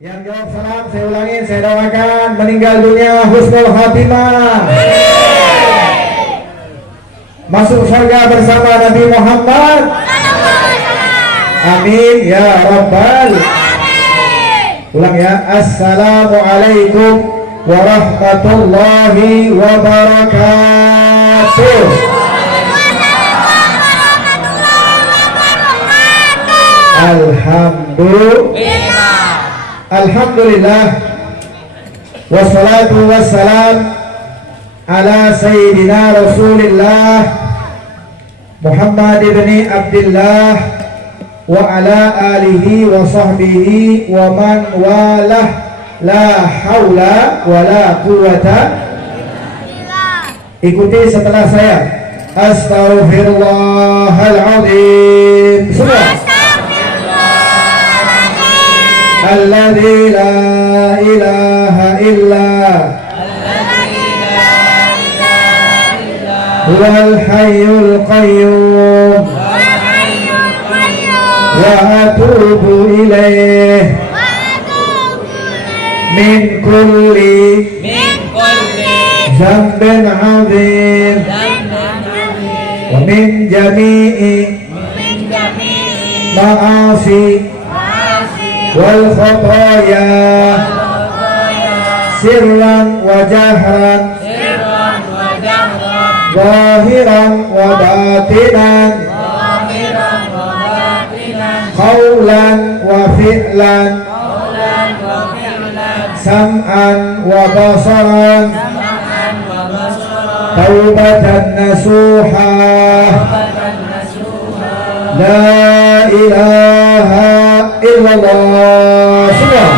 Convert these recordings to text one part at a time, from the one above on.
Yang jawab salam saya ulangi, saya doakan meninggal dunia husnul khatimah, masuk surga bersama Nabi Muhammad. Amin ya rabbal. Ulang ya. Assalamualaikum warahmatullahi wabarakatuh. Alhamdulillah wassalatu wassalam ala sayyidina Rasulillah Muhammad ibn Abdullah wa ala alihi wa sahbihi wa man walah, la haula wa la quwata. Ikuti setelah saya. Astaghfirullahaladzim. Semua. Alladzi la ilaha illa huwal hayyul qayyum wa atubu ilaih min kulli dzambin 'adzim wa min jami'i ma'asi wal khotoya sirran wa jahran zahiran wa batinan qawlan wa fi'lan sam'an wa basaran taubatan nasuha la ilaha illallah. Semua.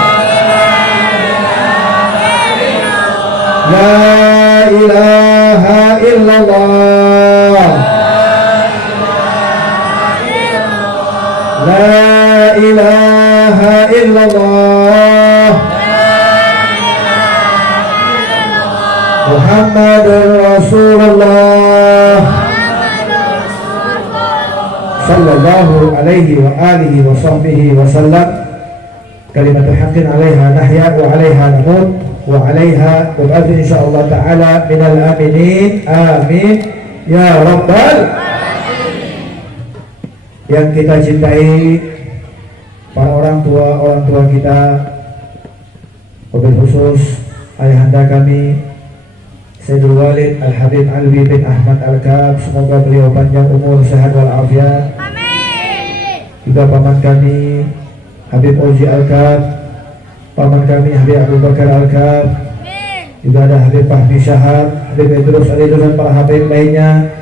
La ilaha illallah. La ilaha illallah. Muhammadur Rasulullah sallallahu alaihi wa alihi wa sahbihi wa sallam. Kalimatu haqqin 'alaiha nahya wa 'alaiha namut wa 'alaiha nub'atsu insyaallah ta'ala minal aminin. Amin ya rabbal. Yang kita cintai, para orang tua kita, wabil khusus ayahanda kami Sayyidul Walid Al-Habib Alwi bin Ahmad Al-Kab, semoga beliau panjang umur, sehat walafiat. Amin. Juga paman kami Habib Oji Al-Kab, paman kami Habib Abu Bakar Al-Kab. Juga ada Habib Fahmi Syahab, Habib Idrus Ali dan para Habib lainnya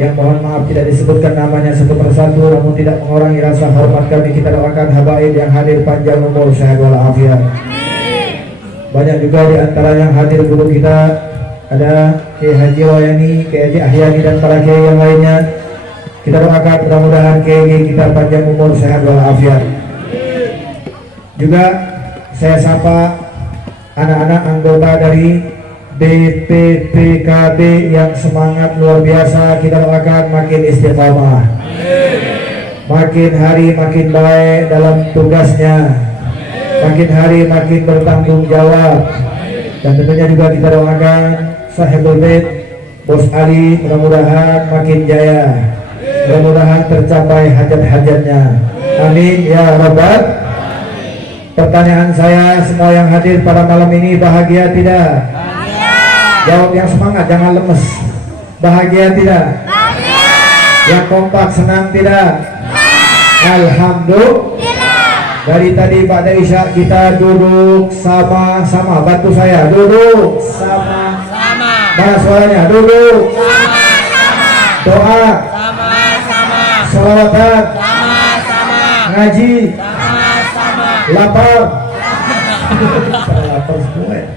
yang mohon maaf tidak disebutkan namanya satu persatu, namun tidak mengurangi rasa hormat kami. Kita doakan habaib yang hadir panjang umur, sehat walafiat. Banyak juga di antara yang hadir guru kita, ada Kiai Haji Wayani, Kiai Haji Ahyani dan para kiai yang lainnya. Kita doakan mudah-mudahan kiai kita panjang umur, sehat walafiat. Juga saya sapa anak-anak anggota dari BPPKB yang semangat luar biasa. Kita doakan makin istiqamah, makin hari makin baik dalam tugasnya, makin hari makin bertanggung jawab. Dan tentunya juga kita doakan Sahibul Bait Bos Ali mudah-mudahan makin jaya, mudah-mudahan tercapai hajat-hajatnya. Amin ya rabbal. Pertanyaan saya, semua yang hadir pada malam ini bahagia tidak? Bahagia. Jawab yang semangat, jangan lemes. Bahagia tidak? Bahagia. Yang kompak, senang tidak? Alhamdulillah. Dari tadi Pak Daisha kita duduk sama-sama. Bantu saya, duduk sama-sama. Mana suaranya? Duduk sama-sama. Doa sama-sama. Sholawatan sama-sama. Ngaji sama-sama. Lapar. Lapar semua ya.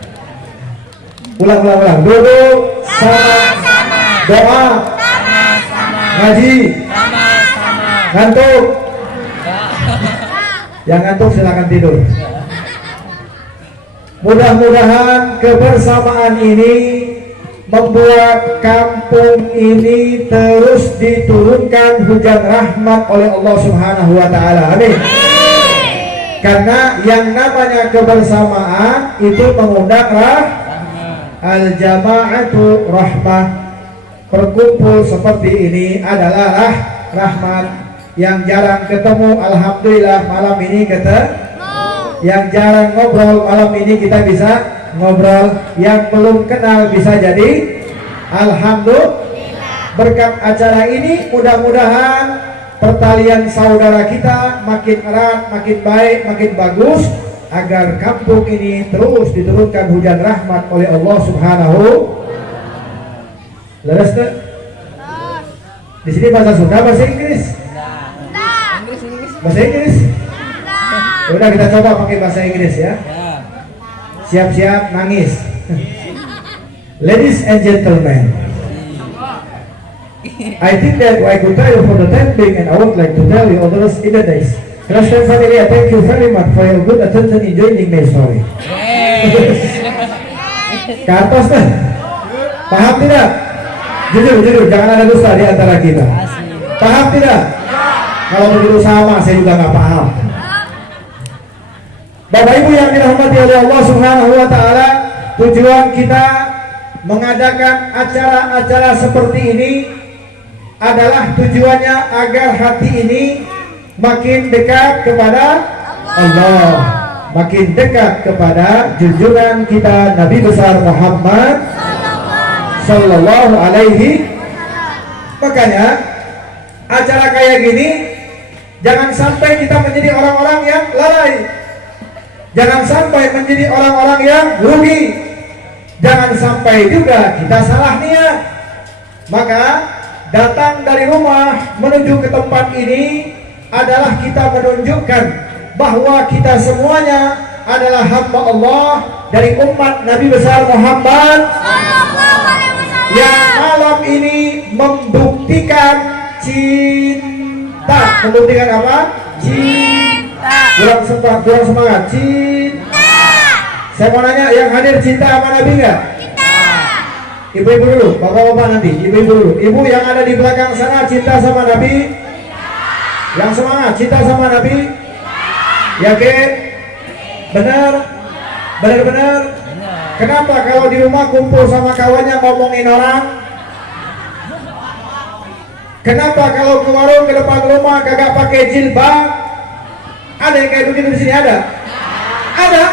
Ulang. Duduk sama-sama. Doa sama-sama. Ngaji sama-sama. Ngantuk. Yang ngantuk silakan tidur. Mudah-mudahan kebersamaan ini membuat kampung ini terus diturunkan hujan rahmat oleh Allah Subhanahu wa taala. Amin. Karena yang namanya kebersamaan itu mengundang al-jama'atu rahmah. Berkumpul seperti ini adalah rahmat. Yang jarang ketemu, alhamdulillah malam ini yang jarang ngobrol, malam ini kita bisa ngobrol. Yang belum kenal bisa jadi alhamdulillah. Berkat acara ini mudah-mudahan pertalian saudara kita makin erat, makin baik, makin bagus, agar kampung ini terus diturunkan hujan rahmat oleh Allah Subhanahu. Leres tuh? Di sini bahasa Sunda, bahasa Inggris? Bahasa Inggris? Udah kita coba pakai bahasa Inggris ya. Siap-siap nangis. Ladies and gentlemen, I think that I could tell you for the time being, and I would like to tell you others in the days. Christian family, I thank you very much for your good attention in joining my story. Ke atas deh. Paham tidak? Jujur, jangan ada dusta di antara kita. Paham tidak? Kalau begitu sama, saya juga nggak paham. Bapak Ibu yang dirahmati oleh Allah Subhanahu wa Ta'ala, tujuan kita mengadakan acara-acara seperti ini adalah tujuannya agar hati ini makin dekat kepada Allah, makin dekat kepada junjungan kita Nabi besar Muhammad Sallallahu Alaihi. Makanya acara kayak gini jangan sampai kita menjadi orang-orang yang lalai, jangan sampai menjadi orang-orang yang rugi, jangan sampai juga kita salah niat. Maka datang dari rumah menuju ke tempat ini adalah kita menunjukkan bahwa kita semuanya adalah hamba Allah dari umat Nabi besar Muhammad yang malam ini membuktikan cinta. Membuktikan apa? Cinta. Kurang semangat. Cinta. Saya mau nanya, yang hadir cinta sama Nabi enggak? Ibu-ibu dulu, bapak-bapak nanti. Ibu-ibu dulu. Ibu yang ada di belakang sana cinta sama Nabi? Yang semangat cinta sama Nabi? Yakin? Benar? Benar-benar? Kenapa kalau di rumah kumpul sama kawannya ngomongin orang? Kenapa kalau ke warung ke depan rumah kagak pakai jilbab? Ada yang kayak begitu di sini ada? Ada?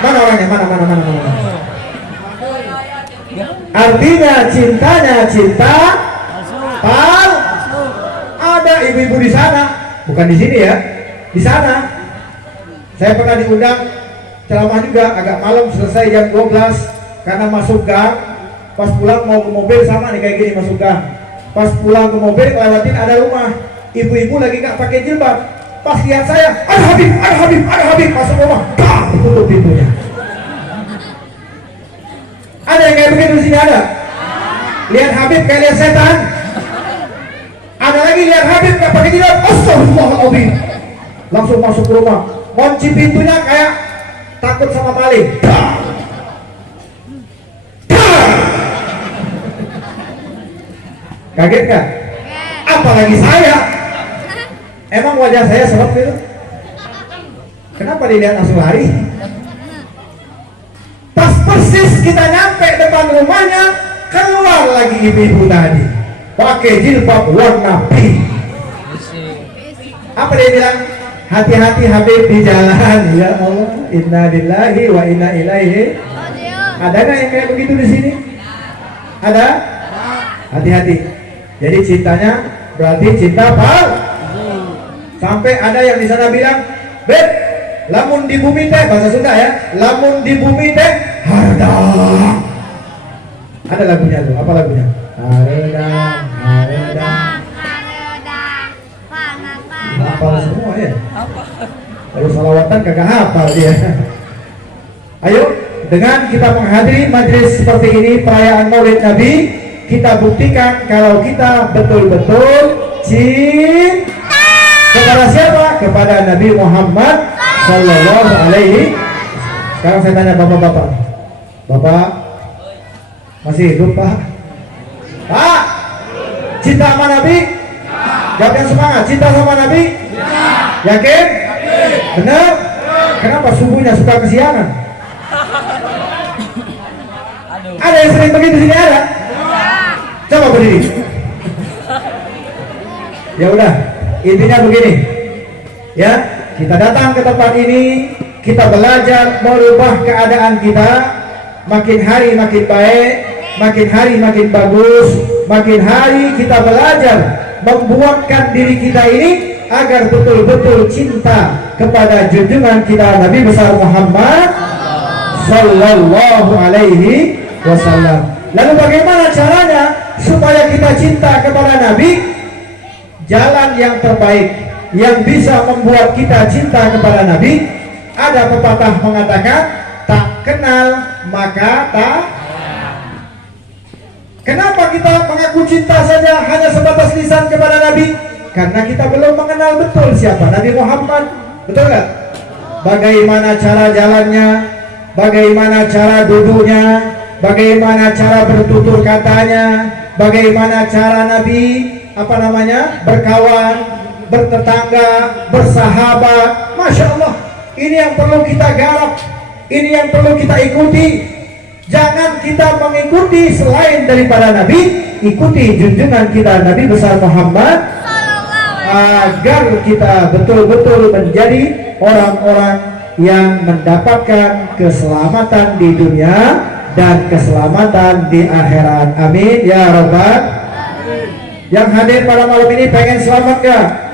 Mana orangnya? Mana? Artinya cintanya cinta palsu. Ada ibu-ibu di sana, bukan di sini ya, di sana. Saya pernah diundang ceramah juga agak malam, selesai jam 12 karena masuk gang. Pas pulang mau ke mobil sama nih kayak gini masuk gang. Pas pulang ke mobil lewatin ada rumah, ibu-ibu lagi nggak pakai jilbab. Pas lihat saya, ada Habib masuk rumah, tutup pintunya. Ada yang kayak begitu di sini ada? Lihat Habib kayak lihat setan. Ada lagi lihat Habib nggak pakai jilbab, astagfirullahaladzim, langsung masuk ke rumah, kunci pintunya kayak takut sama maling. Kaget kan? Apalagi saya. Emang wajah saya seperti itu? Kenapa dilihat langsung lari? Pas persis kita nyampe depan rumahnya, keluar lagi ibu-ibu tadi pakai jilbab warna pink. Apa dia bilang? Hati-hati Habib di jalan. Ya Allah, inna lillahi wa inna ilaihi. Ada nggak yang kayak begitu di sini? Ada? Hati-hati. Jadi cintanya berarti cinta palsu. Sampai ada yang di sana bilang, "Beb, lamun di bumi teh," bahasa Sunda ya, "lamun di bumi teh harda." Ada lagunya tuh, apa lagunya? Haredang. Hafal semua ya. Kalau salawatan kagak hafal dia. Ayo, dengan kita menghadiri majelis seperti ini, perayaan Maulid Nabi, kita buktikan kalau kita betul-betul cinta kepada siapa? Kepada Nabi Muhammad Sallallahu Alaihi. Sekarang saya tanya bapak-bapak, bapak masih hidup pak? Pak, cinta sama Nabi? Jawab yang semangat, cinta sama Nabi? Yakin? Benar? Kenapa subuhnya suka kesiangan? Ada yang sering begitu sini ada? Coba berdiri. Ya udah, intinya begini. Ya, kita datang ke tempat ini, kita belajar merubah keadaan kita, makin hari makin baik, makin hari makin bagus, makin hari kita belajar membuatkan diri kita ini agar betul-betul cinta kepada junjungan kita Nabi besar Muhammad sallallahu alaihi wasallam. Lalu bagaimana caranya supaya kita cinta kepada Nabi? Jalan yang terbaik yang bisa membuat kita cinta kepada Nabi, ada pepatah mengatakan tak kenal maka tak. Kenapa kita mengaku cinta saja hanya sebatas lisan kepada Nabi? Karena kita belum mengenal betul siapa Nabi Muhammad. Betul nggak? Bagaimana cara jalannya, bagaimana cara duduknya, bagaimana cara bertutur katanya, bagaimana cara Nabi berkawan, bertetangga, bersahabat. Masya Allah, ini yang perlu kita garap, ini yang perlu kita ikuti. Jangan kita mengikuti selain daripada Nabi, ikuti junjungan kita Nabi besar Muhammad, agar kita betul-betul menjadi orang-orang yang mendapatkan keselamatan di dunia dan keselamatan di akhirat. Amin ya Rabbal. Yang hadir pada malam ini pengen selamat gak?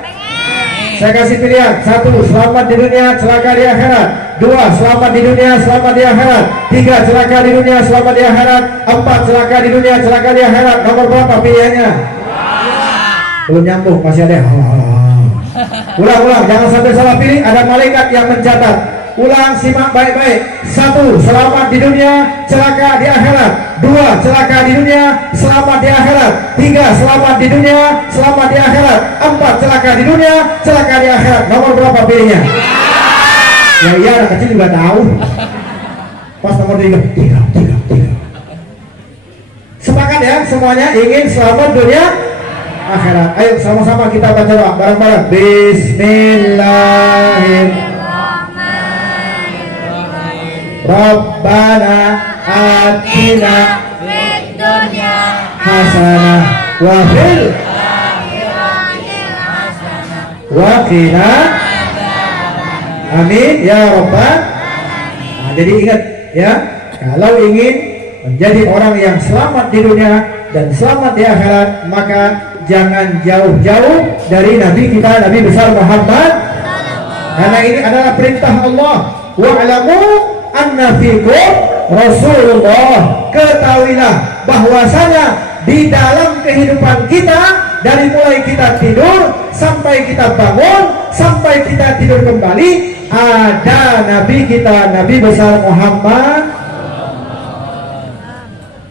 Saya kasih pilihan. 1, selamat di dunia, celaka di akhirat. 2, selamat di dunia, selamat di akhirat. 3, celaka di dunia, selamat di akhirat. 4, celaka di dunia, celaka di akhirat. Nomor berapa pilihannya? Belum nyambung, masih ada. Ulang, jangan sampai salah pilih. Ada malaikat yang mencatat. Ulang, simak baik-baik. 1, selamat di dunia, celaka di akhirat. 2, celaka di dunia, selamat di akhirat. 3, selamat di dunia, selamat di akhirat. 4, celaka di dunia, celaka di akhirat. Nomor berapa pilihnya? Ya iya, anak kecil juga tahu. Pas nomor 3. Sepakat ya, semuanya ingin selamat dunia akhirat. Ayo sama-sama kita baca doa bareng-bareng. Bismillahirrahmanirrahim. Rabbana atina fid dunya hasanah wa fil akhirati hasanah wa qina. Amin ya Rabbal. Nah, jadi ingat ya, kalau ingin menjadi orang yang selamat di dunia dan selamat di akhirat, maka jangan jauh-jauh dari Nabi kita, Nabi besar Muhammad. Karena ini adalah perintah Allah. Wa'lamu anna fikum Rasulullah. Ketahuilah bahwasanya di dalam kehidupan kita, dari mulai kita tidur sampai kita bangun, sampai kita tidur kembali, ada Nabi kita, Nabi besar Muhammad.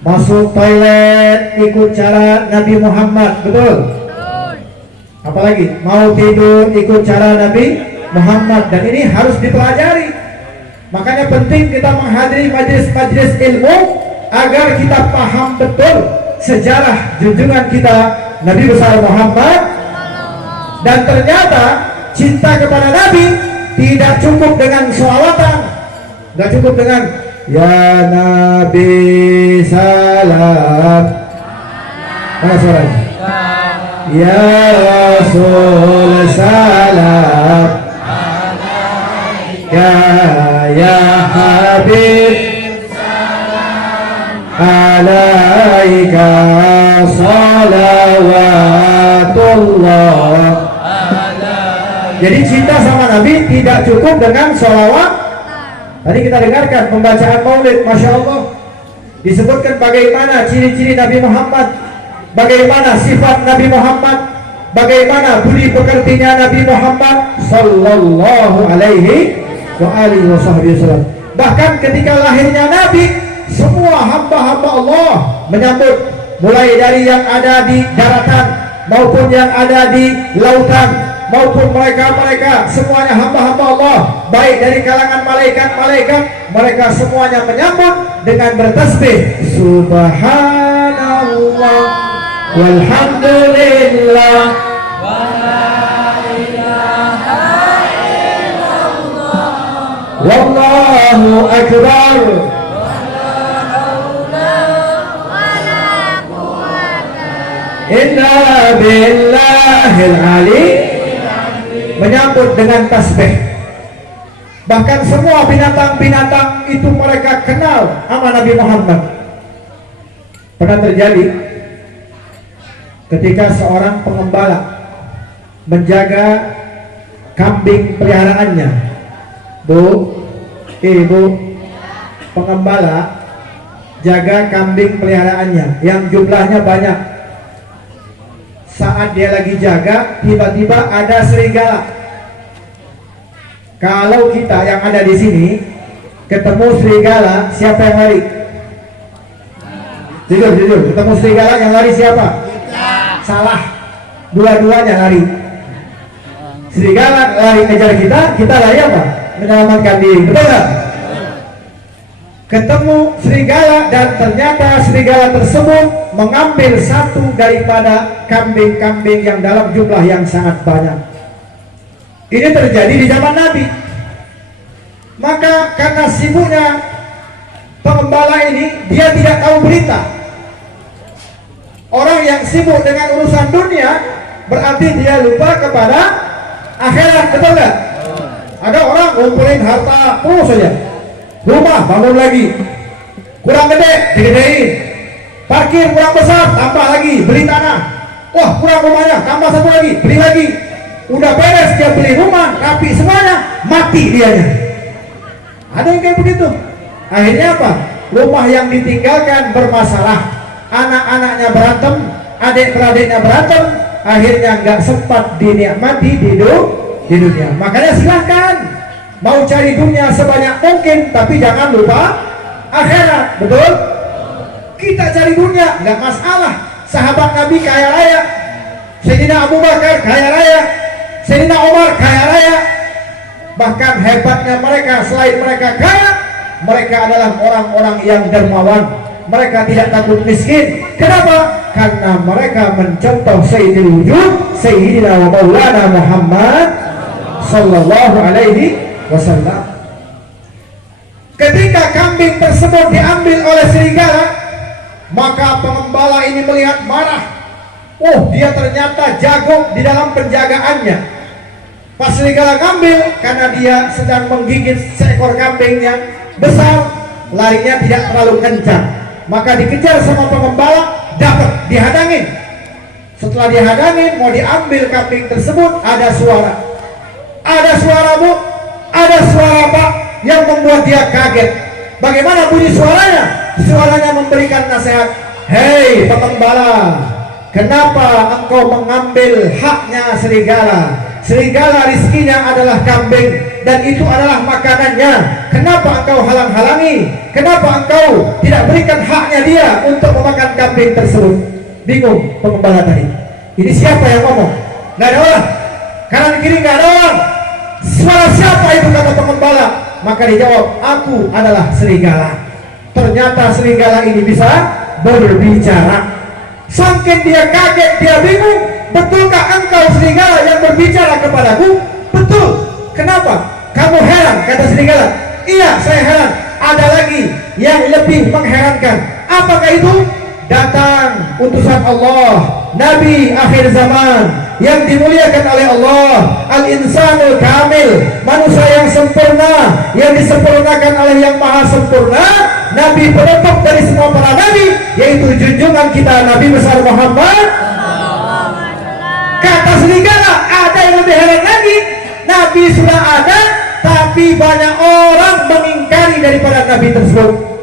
Masuk toilet ikut cara Nabi Muhammad, betul? Apalagi mau tidur ikut cara Nabi Muhammad, dan ini harus dipelajari. Makanya penting kita menghadiri majelis-majelis ilmu agar kita paham betul sejarah junjungan kita Nabi besar Muhammad. Dan ternyata cinta kepada Nabi tidak cukup dengan sholawatan, tidak cukup dengan ya Nabi salam. Mana suaranya? Ya Rasul salam. Ya Habib salam alaika salawatullah. Jadi cinta sama Nabi tidak cukup dengan sholawat. Tadi kita dengarkan pembacaan maulid, Masya Allah, disebutkan bagaimana ciri-ciri Nabi Muhammad, bagaimana sifat Nabi Muhammad, bagaimana budi pekertinya Nabi Muhammad sallallahu alaihi wa alihi wasallam. Bahkan ketika lahirnya Nabi, semua hamba-hamba Allah menyambut, mulai dari yang ada di daratan maupun yang ada di lautan, maupun mereka semuanya hamba-hamba Allah, baik dari kalangan malaikat-malaikat, mereka semuanya menyambut dengan bertasbih subhanallah walhamdulillah wa la ilaha illallah akbar. Inna billahil ali. Menyambut dengan tasbih. Bahkan semua binatang-binatang itu mereka kenal sama Nabi Muhammad. Pernah terjadi ketika seorang pengembala menjaga kambing peliharaannya. Ibu pengembala jaga kambing peliharaannya yang jumlahnya banyak. Saat dia lagi jaga, tiba-tiba ada serigala. Kalau kita yang ada di sini ketemu serigala, siapa yang lari? Jujur, ketemu serigala yang lari siapa? Salah, dua-duanya lari. Serigala lari kejar kita, kita lari apa? Menyelamatkan diri, betul nggak? Ketemu serigala dan ternyata serigala tersebut mengambil satu daripada kambing-kambing yang dalam jumlah yang sangat banyak. Ini terjadi di zaman Nabi. Maka karena sibuknya pengembala ini, dia tidak tahu berita. Orang yang sibuk dengan urusan dunia berarti dia lupa kepada akhirat, betul nggak? Ada orang ngumpulin harta terus saja. Rumah bangun lagi, kurang gede digedein, parkir kurang besar tambah lagi, beli tanah. Wah kurang rumahnya, tambah satu lagi, beli lagi. Udah beres dia beli rumah, rapi semuanya, mati dianya. Ada yang kayak begitu. Akhirnya apa? Rumah yang ditinggalkan bermasalah, anak-anaknya berantem, adik-beradiknya berantem, akhirnya nggak sempat dinikmati di dunia. Makanya silahkan mau cari dunia sebanyak mungkin, tapi jangan lupa akhirat, betul? Kita cari dunia nggak masalah. Sahabat Nabi kaya raya, Sayyidina Abu Bakar kaya raya, Sayyidina Umar kaya raya. Bahkan hebatnya mereka, selain mereka kaya, mereka adalah orang-orang yang dermawan. Mereka tidak takut miskin. Kenapa? Karena mereka mencontoh Sayyidul Wujud, Sayyidina wa Maulana Muhammad sallallahu alaihi wasallam. Ketika kambing tersebut diambil oleh serigala, maka pengembala ini melihat marah. Oh, dia ternyata jago di dalam penjagaannya. Pas serigala ngambil, karena dia sedang menggigit seekor kambing yang besar, larinya tidak terlalu kencang, maka dikejar sama pengembala, dapat dihadangin. Setelah dihadangin, mau diambil kambing tersebut, ada suara Bu, ada suara Pak yang membuat dia kaget. Bagaimana bunyi suaranya? Suaranya memberikan nasihat. Hei pengembala, kenapa engkau mengambil haknya serigala? Serigala rizkinya adalah kambing dan itu adalah makanannya. Kenapa engkau halang-halangi? Kenapa engkau tidak berikan haknya dia untuk memakan kambing tersebut? Bingung pengembala tadi. Ini siapa yang ngomong? Nggak ada orang. Kanan kiri nggak ada orang. Suara siapa itu, kata pengembala? Maka dijawab, aku adalah serigala. Ternyata serigala ini bisa berbicara. Saking dia kaget, dia bingung. Betulkah engkau serigala yang berbicara kepadaku? Betul. Kenapa? Kamu heran, kata serigala. Iya, saya heran. Ada lagi yang lebih mengherankan. Apakah itu? Datang utusan Allah, Nabi akhir zaman yang dimuliakan oleh Allah, al-insanul kamil, manusia yang sempurna, yang disempurnakan oleh yang maha sempurna, Nabi penutup dari semua para nabi, yaitu junjungan kita Nabi besar Muhammad. Kata serigala, ada yang lebih heran lagi. Nabi sudah ada, tapi banyak orang mengingkari daripada Nabi tersebut.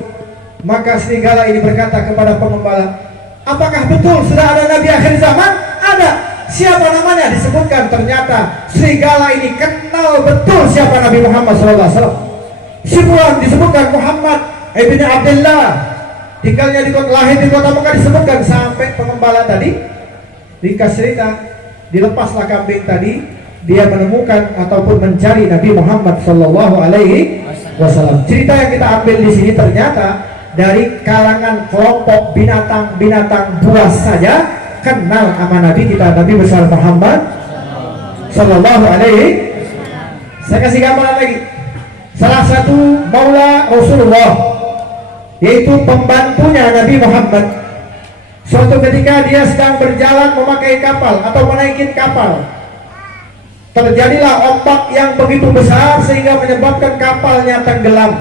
Maka serigala ini berkata kepada pengembala, apakah betul sudah ada Nabi akhir zaman? Ada. Siapa namanya? Disebutkan. Ternyata serigala ini kenal betul siapa Nabi Muhammad SAW. Sibuan disebutkan Muhammad ibn Abdullah, tinggalnya di kota, lahir di kota Mekah disebutkan. Sampai pengembala tadi, ringkas cerita, dilepaslah kambing tadi, dia menemukan ataupun mencari Nabi Muhammad SAW. Cerita yang kita ambil di sini ternyata dari kalangan kelompok binatang-binatang buas saja kenal sama Nabi kita, Nabi besar Muhammad sallallahu alaihi. Saya kasih gambaran lagi. salah satu maula Rasulullah, yaitu pembantunya Nabi Muhammad. Suatu ketika dia sedang berjalan memakai kapal atau menaikin kapal, terjadilah ombak yang begitu besar sehingga menyebabkan kapalnya tenggelam.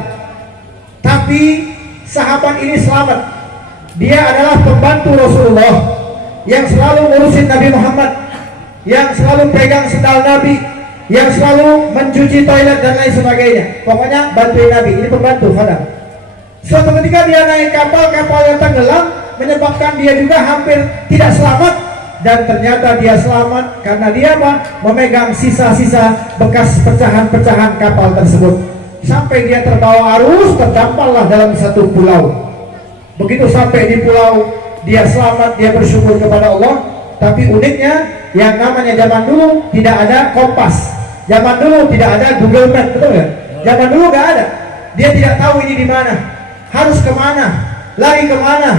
Tapi sahabat ini selamat. Dia adalah pembantu Rasulullah yang selalu ngurusin Nabi Muhammad, yang selalu pegang sendal Nabi, yang selalu mencuci toilet dan lain sebagainya. Pokoknya bantuin Nabi. Ini pembantu, khadam. Suatu ketika dia naik kapal, kapal yang tenggelam, menyebabkan dia juga hampir tidak selamat. Dan ternyata dia selamat karena dia apa? Memegang sisa-sisa bekas pecahan-pecahan kapal tersebut. Sampai dia terbawa arus, terdamparlah dalam satu pulau. Begitu sampai di pulau, dia selamat, dia bersyukur kepada Allah. Tapi uniknya, yang namanya zaman dulu tidak ada kompas, zaman dulu tidak ada Google Map, betul ya? Zaman dulu nggak ada. Dia tidak tahu ini di mana, harus kemana, lari kemana,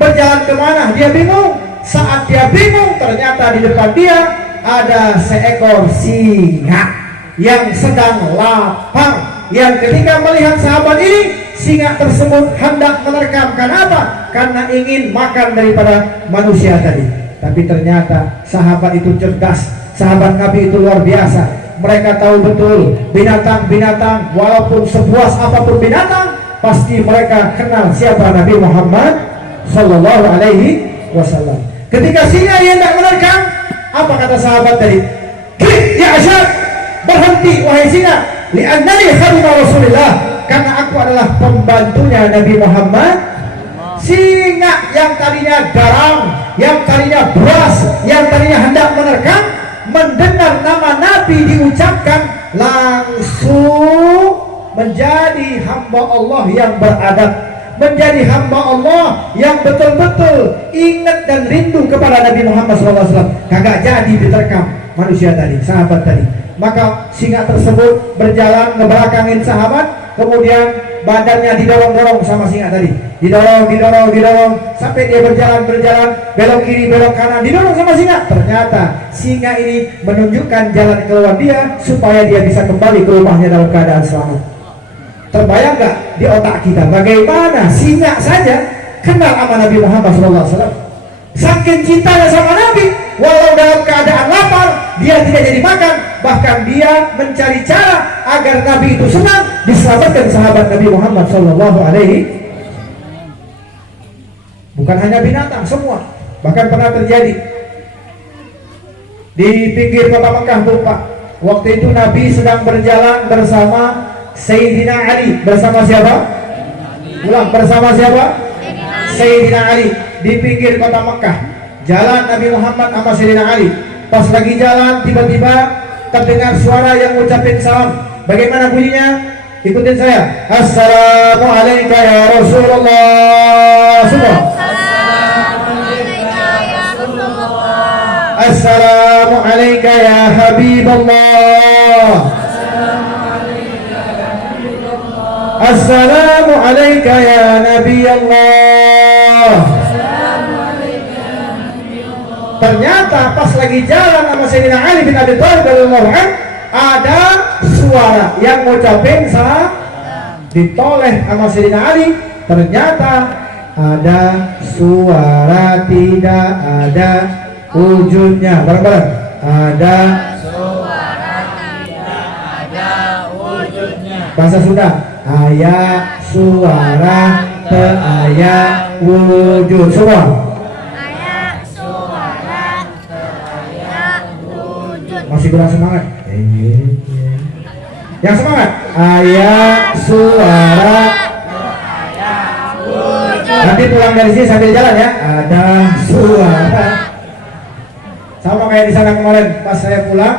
berjalan kemana. Dia bingung. Saat dia bingung, ternyata di depan dia ada seekor singa yang sedang lapar. Yang ketika melihat sahabat ini, singa tersebut hendak menerkamkan apa? Karena ingin makan daripada manusia tadi. Tapi ternyata sahabat itu cerdas, sahabat Nabi itu luar biasa. Mereka tahu betul binatang-binatang, walaupun sebuas apapun binatang, pasti mereka kenal siapa Nabi Muhammad Sallallahu Alaihi Wasallam. Ketika singa hendak menerkam, apa kata sahabat tadi? Klik ya Asyad, berhenti wahai singa. Li'annani kharimah Rasulullah, karena aku adalah pembantunya Nabi Muhammad. Singa yang tadinya garam, yang tadinya beras, yang tadinya hendak menerkam, mendengar nama Nabi diucapkan, langsung menjadi hamba Allah yang beradab, menjadi hamba Allah yang betul-betul ingat dan rindu kepada Nabi Muhammad SAW. Kagak jadi diterkam manusia tadi, sahabat tadi. Maka singa tersebut berjalan ngebelakangin sahabat, kemudian badannya didorong-dorong sama singa tadi, didorong, sampai dia berjalan, belok kiri, belok kanan, didorong sama singa. Ternyata singa ini menunjukkan jalan keluar dia supaya dia bisa kembali ke rumahnya dalam keadaan selamat. Terbayang gak di otak kita bagaimana singa saja kenal sama Nabi Muhammad SAW? Saking cintanya sama Nabi, walau dalam keadaan lapar, dia tidak jadi makan. Bahkan dia mencari cara agar Nabi itu senang, diselamatkan sahabat Nabi Muhammad Sallallahu Alaihi. Bukan hanya binatang, semua. Bahkan pernah terjadi di pinggir kota Mekah, Pak. Waktu itu Nabi sedang berjalan bersama Sayyidina Ali. Bersama siapa? Ulang, bersama siapa? Sayyidina Ali. Di pinggir kota Mekah, jalan Nabi Muhammad sama Sayyidina Ali. Pas lagi jalan, tiba-tiba terdengar suara yang ngucapin salam. Bagaimana bunyinya? Ikutin saya. Assalamualaikum ya Rasulullah. Semua. Assalamualaikum ya Habiballah. Assalamualaikum ya Nabi Allah. Ternyata pas lagi jalan sama Sayyidina Ali bin Abi Thalib radhiyallahu anhu, ada suara yang ngucapin salam. Ditoleh sama Sayyidina Ali, ternyata ada suara tidak ada wujudnya. Bareng-bareng. Ada suara tidak ada wujudnya. Bahasa Sunda. Aya suara te aya wujud. Semua. Masih kurang semangat. Yang semangat. Ayat suara. Nanti pulang dari sini sambil jalan ya. Ada suara. Sama kayak di sana kemarin pas saya pulang,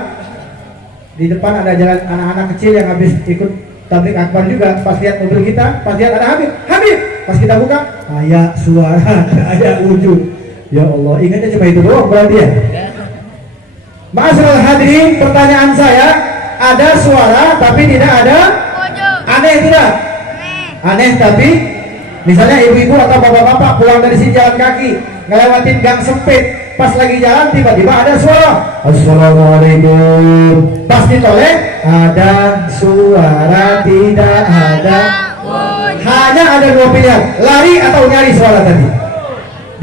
di depan ada jalan anak-anak kecil yang habis ikut tablik akbar juga. Pas lihat mobil kita, pas lihat ada Habib. Pas kita buka, ayat suara, ayat wujud. Ya Allah, ingatnya cuma itu doang berarti ya. Ma'asyiral hadirin, pertanyaan saya, ada suara tapi tidak ada wujud. Aneh tidak? Aneh tapi misalnya ibu-ibu atau bapak-bapak pulang dari sini jalan kaki, ngelewatin gang sempit, pas lagi jalan tiba-tiba ada suara Assalamualaikum. Pas ditoleh ada suara tidak ada. Hanya ada dua pilihan, lari atau nyari suara tadi.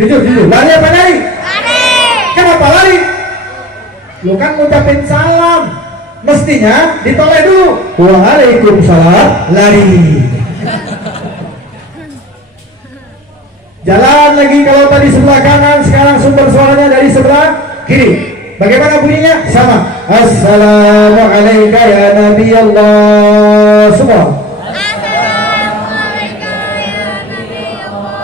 Jujur, lari apa nyari? Lari. Kenapa lari? Lu kan ngucapin salam, mestinya ditoleh dulu. Waalaikumsalam, lari. Jalan lagi, kalau tadi sebelah kanan, sekarang sumber suaranya dari sebelah kiri. Bagaimana bunyinya? Sama. Assalamualaikum ya Nabi Allah. Semua.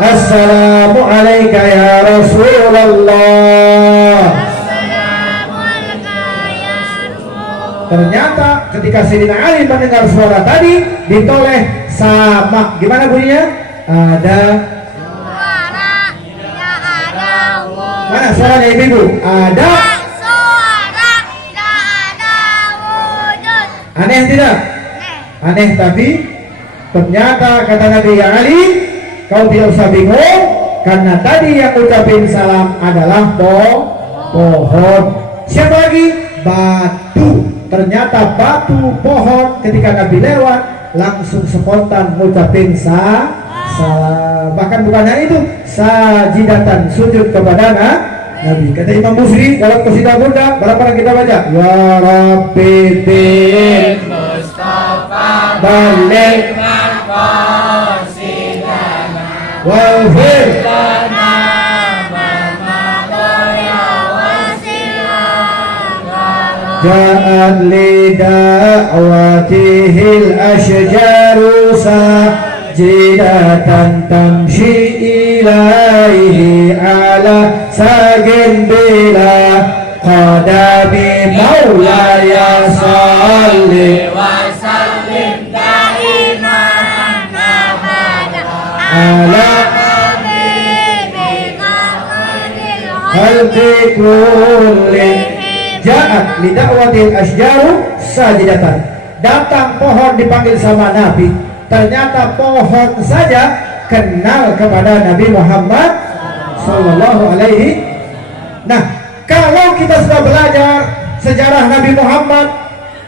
Assalamualaikum ya Rasulullah. Ternyata ketika Sayyidina Ali mendengar suara tadi ditoleh sama. Gimana bunyinya? Ada suara, tidak ada wujud. Mana suaranya ibu? Ada suara, tidak ada wujud. Aneh tidak? Aneh, tapi ternyata kata Nabi Ali, kau tidak usah bingung, karena tadi yang ucapin salam adalah pohon. Siapa lagi? Batu. Ternyata batu, pohon, ketika Nabi lewat langsung spontan ngucapin salam. Bahkan bukan hanya itu, sajidatan, sujud kepada Nabi. Kata Imam Busri dalam qasidah Burda, berapa kita baca? Ya Rabbi bil Mustafa balik maqasidana wafir lana ja'at li da'watihil ashjaru sajidatan tamshi ilaihi ala sagin bila qadami maulaya salli wa sallim daiman abada ala habibika khairil khalqi kullin. Ja'at lida'watil asjaru sajidatan. Datang pohon dipanggil sama Nabi. Ternyata pohon saja kenal kepada Nabi Muhammad sallallahu alaihi. Nah, kalau kita sudah belajar sejarah Nabi Muhammad,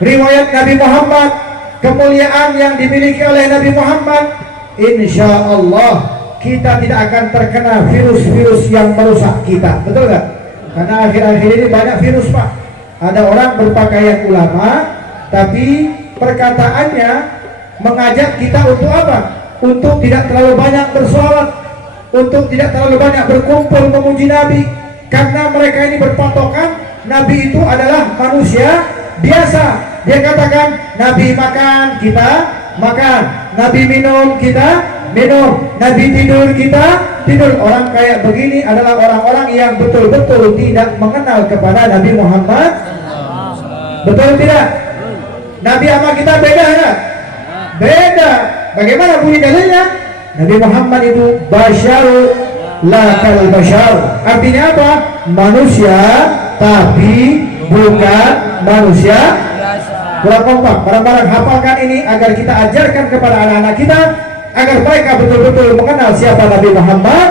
riwayat Nabi Muhammad, kemuliaan yang dimiliki oleh Nabi Muhammad, insya Allah kita tidak akan terkena virus-virus yang merusak kita. Betul nggak? Karena akhir-akhir ini banyak virus, Pak. Ada orang berpakaian ulama, tapi perkataannya mengajak kita untuk apa? Untuk tidak terlalu banyak bersolawat, untuk tidak terlalu banyak berkumpul memuji Nabi. Karena mereka ini berpatokan Nabi itu adalah manusia biasa. Dia katakan Nabi makan, kita makan. Nabi minum, kita minum. Nabi tidur, kita tidur. Orang kayak begini adalah orang-orang yang betul-betul tidak mengenal kepada Nabi Muhammad. Betul tidak? Nabi sama kita beda enggak? Beda. Bagaimana bunyi dalilnya? Nabi Muhammad itu basyaru la kal basyar. Artinya apa? Manusia tapi bukan manusia. Kurang kompak. Barang-barang hafalkan ini agar kita ajarkan kepada anak-anak kita, agar mereka betul-betul mengenal siapa Nabi Muhammad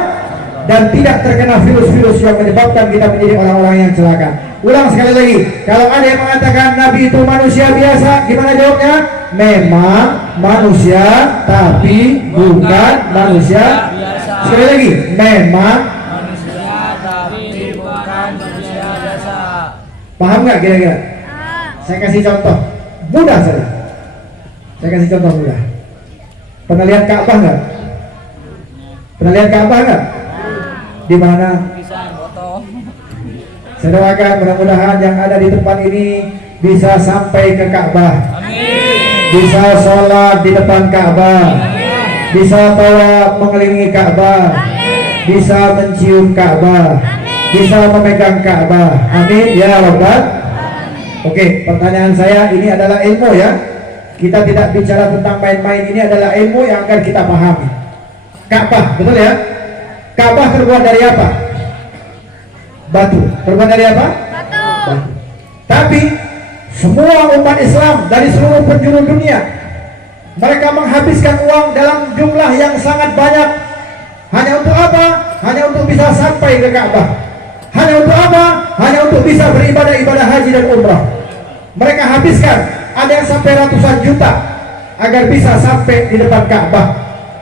dan tidak terkena virus-virus yang menyebabkan kita menjadi orang-orang yang celaka. Ulang sekali lagi, kalau ada yang mengatakan Nabi itu manusia biasa, gimana jawabnya? Memang manusia tapi bukan manusia biasa. Sekali lagi, memang manusia tapi bukan manusia biasa. Paham nggak kira-kira? Saya kasih contoh mudah saja. Saya kasih contoh mudah. Pernah lihat Ka'bah nggak? Pernah lihat Ka'bah nggak? Di mana? Saya doakan mudah-mudahan yang ada di tempat ini bisa sampai ke Ka'bah, bisa sholat di depan Ka'bah, bisa tawaf mengelilingi Ka'bah, bisa mencium Ka'bah, bisa memegang Ka'bah. Amin ya Rabbal. Oke, pertanyaan saya ini adalah ilmu ya. Kita tidak bicara tentang main-main, ini adalah ilmu yang akan kita pahami. Ka'bah, betul ya? Ka'bah terbuat dari apa? Batu. Terbuat dari apa? Batu. Tapi semua umat Islam dari seluruh penjuru dunia, mereka menghabiskan uang dalam jumlah yang sangat banyak. Hanya untuk apa? Hanya untuk bisa sampai ke Ka'bah. Hanya untuk apa? Hanya untuk bisa beribadah haji dan umrah. Mereka habiskan, ada yang sampai ratusan juta agar bisa sampai di depan Ka'bah.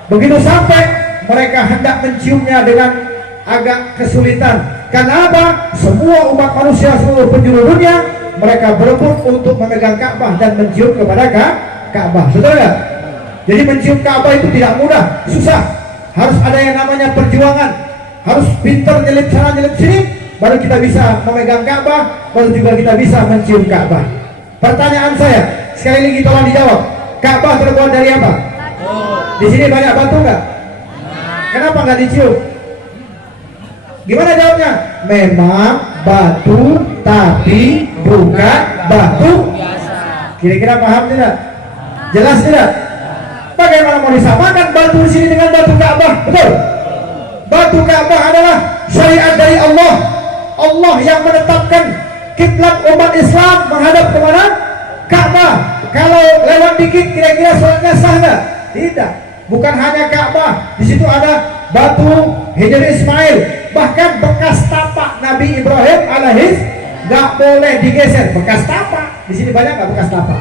Begitu sampai, mereka hendak menciumnya dengan agak kesulitan. Karena apa? Semua umat manusia seluruh penjuru dunia, mereka berebut untuk memegang Ka'bah dan mencium kepada Ka'bah. Betul nggak? Jadi mencium Ka'bah itu tidak mudah, susah. Harus ada yang namanya perjuangan. Harus pintar nyelip sana nyelip sini, baru kita bisa memegang Ka'bah, baru juga kita bisa mencium Ka'bah. Pertanyaan saya, sekali lagi tolong dijawab. Ka'bah terbuat dari apa? Di sini banyak batu nggak? Kenapa nggak dicium? Gimana jawabnya? Memang batu, tapi bukan batu. Kira-kira paham tidak? Jelas tidak? Bagaimana mau disamakan batu di sini dengan batu Ka'bah? Betul? Batu Ka'bah adalah syariat dari Allah. Allah yang menetapkan kiblat umat Islam menghadap kemana? Ka'bah. Kalau lewat dikit kira-kira sholatnya sah nggak? Tidak. Bukan hanya Ka'bah, di situ ada batu Hajar Ismail, bahkan bekas tapak Nabi Ibrahim alaihis nggak boleh digeser. Bekas tapak di sini banyak nggak bekas tapak?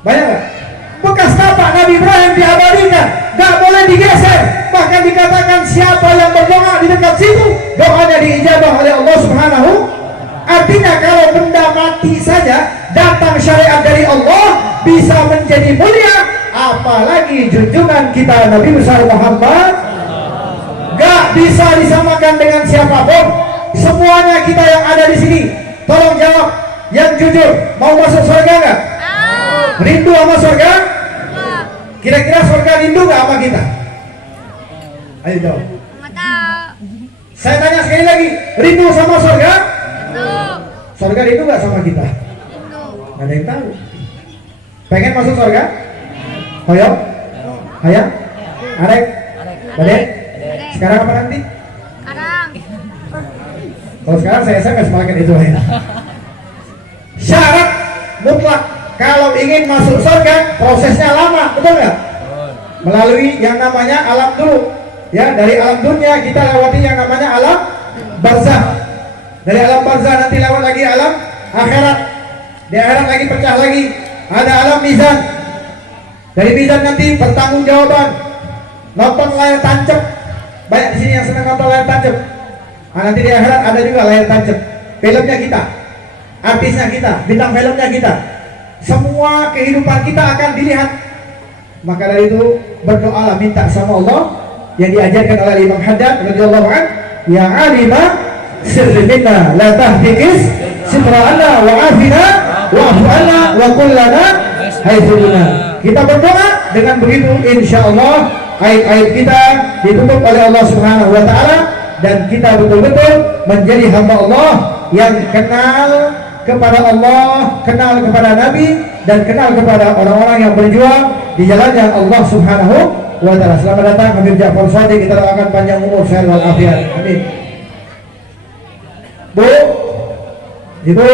Banyak nggak? Bekas tapak Nabi Ibrahim diabadikan, nggak boleh digeser. Bahkan dikatakan siapa yang berdoa di dekat situ, doanya diijabah oleh Allah Subhanahu. Artinya kalau benda mati saja datang syariat dari Allah bisa menjadi mulia, apalagi junjungan kita Nabi besar Muhammad. Gak bisa disamakan dengan siapapun. Semuanya kita yang ada di sini, tolong jawab yang jujur, mau masuk surga nggak? Rindu sama surga? Kira-kira surga rindu nggak sama kita? Ayo jawab. Saya tanya sekali lagi, rindu sama surga? Surga rindu nggak sama kita? Nggak ada yang tahu. Pengen masuk surga? Hoyo? Hayang? Arek? Badek? Sekarang apa nanti? Sekarang. Kalau sekarang saya SMS pakai itu ya. Syarat mutlak kalau ingin masuk surga prosesnya lama, betul nggak? Melalui yang namanya alam dulu. Ya, dari alam dunia kita lewati yang namanya alam barzah. Dari alam barzah nanti lewat lagi alam akhirat. Di akhirat lagi pecah lagi, ada alam mizan. Dari mizan nanti pertanggungjawaban. Nonton layar tancap. Banyak di sini yang senang nonton layar tancap. Nah, nanti di akhirat ada juga layar tancap. Filmnya kita, artisnya kita, bintang filmnya kita. Semua kehidupan kita akan dilihat. Maka dari itu berdoalah, minta sama Allah yang diajarkan oleh Imam Haddad radhiyallahu anhu, ya alima sirrina la tahtikis sitra'ana wa afina wa afu'ana wa kullana haithuna. Kita berdoa dengan begitu insyaallah aib-aib kita ditutup oleh Allah Subhanahu wa taala dan kita betul-betul menjadi hamba Allah yang kenal kepada Allah, kenal kepada Nabi dan kenal kepada orang-orang yang berjuang di jalannya Allah Subhanahu wa taala. Selamat datang Habib Ja'far Shadiq, kita doakan panjang umur, sehat wal afiat. Amin. Bu, Ibu.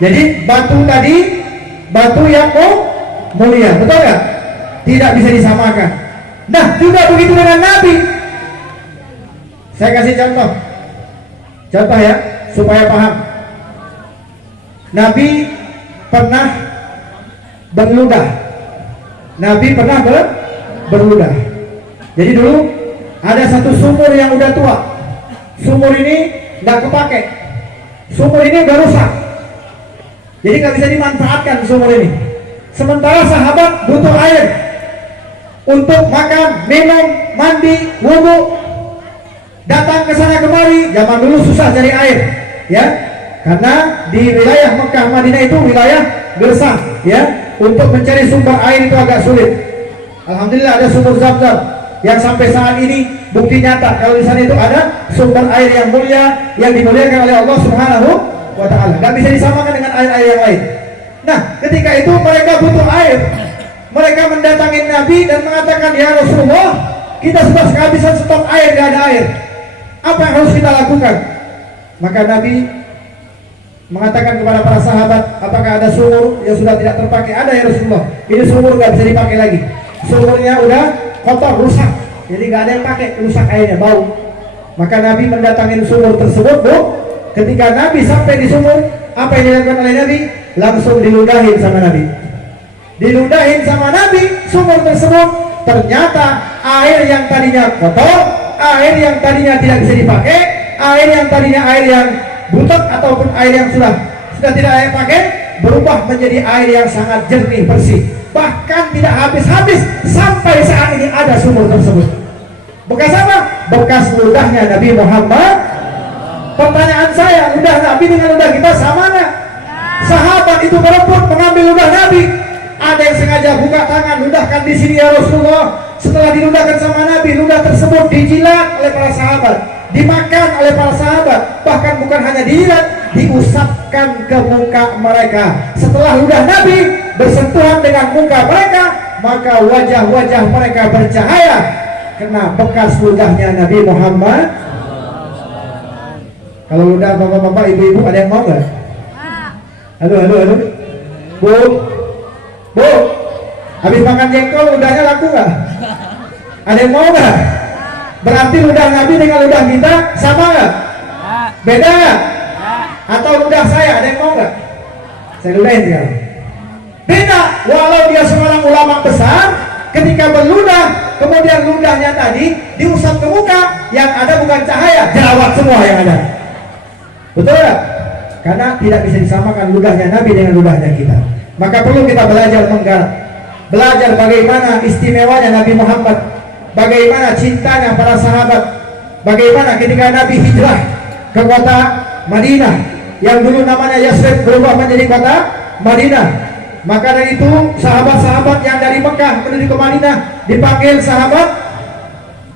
Jadi batu tadi batu yang mulia, betul nggak? Tidak bisa disamakan. Nah, juga begitu dengan Nabi. Saya kasih contoh ya, supaya paham. Nabi pernah berludah. Nabi pernah berludah. Jadi dulu ada satu sumur yang udah tua. Sumur ini nggak kepake. Sumur ini udah rusak. Jadi nggak bisa dimanfaatkan sumur ini. Sementara sahabat butuh air untuk makan, minum, mandi, wudu. Datang ke sana kemari. Zaman dulu susah cari air, ya. Karena di wilayah Mekah Madinah itu wilayah gersang, ya. Untuk mencari sumber air itu agak sulit. Alhamdulillah ada sumur Zam-Zam yang sampai saat ini bukti nyata kalau di sana itu ada sumber air yang mulia yang dimuliakan oleh Allah Subhanahu wa taala. Gak bisa disamakan dengan air-air yang lain. Nah, ketika itu mereka butuh air. Mereka mendatangi Nabi dan mengatakan, "Ya Rasulullah, kita sudah kehabisan stok air, gak ada air. Apa yang harus kita lakukan?" Maka Nabi mengatakan kepada para sahabat, "Apakah ada sumur yang sudah tidak terpakai?" "Ada ya Rasulullah. Ini sumur gak bisa dipakai lagi. Sumurnya udah kotor, rusak. Jadi gak ada yang pakai, rusak airnya, bau." Maka Nabi mendatangi sumur tersebut, Bu. Ketika Nabi sampai di sumur, apa yang dilakukan oleh Nabi? Langsung diludahin sama Nabi. Diludahin sama Nabi sumur tersebut. Ternyata air yang tadinya kotor, air yang tadinya tidak bisa dipakai, air yang tadinya air yang butek ataupun air yang sudah tidak layak pakai, berubah menjadi air yang sangat jernih bersih. Bahkan tidak habis-habis sampai saat ini ada sumur tersebut. Bekas apa? Bekas ludahnya Nabi Muhammad. Pertanyaan saya, ludah Nabi dengan ludah kita sama nggak? Sahabat itu berebut mengambil ludah Nabi. Ada yang sengaja buka tangan, ludahkan di sini ya Rasulullah. Setelah diludahkan sama Nabi, ludah tersebut dijilat oleh para sahabat, dimakan oleh para sahabat. Bahkan bukan hanya dijilat, diusapkan ke muka mereka. Setelah ludah Nabi bersentuhan dengan muka mereka, maka wajah-wajah mereka bercahaya kena bekas ludahnya Nabi Muhammad. Kalau ludah bapak-bapak, ibu-ibu ada yang mau nggak? Halo. Bu, habis makan jengkol ludahnya laku nggak? Ada yang mau nggak? Berarti ludah Nabi dengan ludah kita sama nggak? Beda nggak? Atau ludah saya ada yang mau nggak? Saya ludahin sekarang. Beda. Walau dia seorang ulama besar, ketika berludah, kemudian ludahnya tadi diusap ke muka, yang ada bukan cahaya, jerawat semua yang ada. Betul nggak? Karena tidak bisa disamakan ludahnya Nabi dengan ludahnya kita. Maka perlu kita belajar menggarap, belajar bagaimana istimewanya Nabi Muhammad, bagaimana cintanya para sahabat, bagaimana ketika Nabi hijrah ke kota Madinah yang dulu namanya Yasrib berubah menjadi kota Madinah. Maka dari itu sahabat-sahabat yang dari Mekah menuju ke Madinah dipanggil sahabat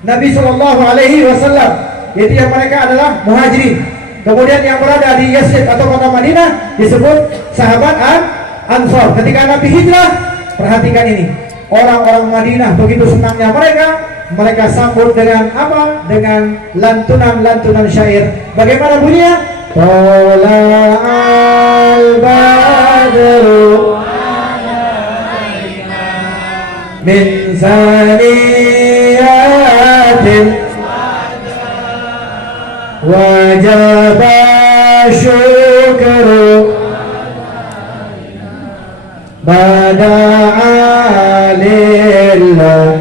Nabi Shallallahu Alaihi Wasallam, yaitu yang mereka adalah muhajirin. Kemudian yang berada di Yasrib atau kota Madinah disebut sahabat Ansor. Ketika Nabi hijrah, perhatikan ini, orang-orang Madinah begitu senangnya mereka sambut dengan apa? Dengan lantunan-lantunan syair. Bagaimana bunyinya? Tola al-badru min saniyatin wajaba syukru bada'alillah.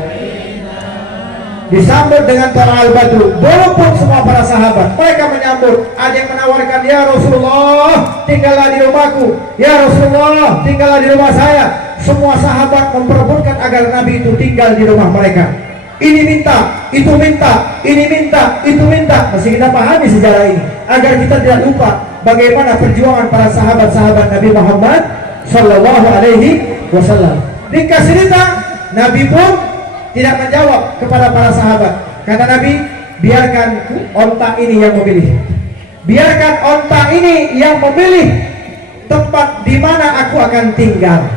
Disambut dengan tola al-badru, berebut semua para sahabat. Mereka menyambut, ada yang menawarkan, ya Rasulullah tinggallah di rumahku, ya Rasulullah tinggallah di rumah saya. Semua sahabat memperebutkan agar Nabi itu tinggal di rumah mereka. Ini minta, itu minta, ini minta, itu minta. Masih kita pahami sejarah ini agar kita tidak lupa bagaimana perjuangan para sahabat-sahabat Nabi Muhammad Sallallahu Alaihi Wasallam. Dikasih cerita, Nabi pun tidak menjawab kepada para sahabat. Kata Nabi, biarkan onta ini yang memilih. Biarkan onta ini yang memilih tempat di mana aku akan tinggal.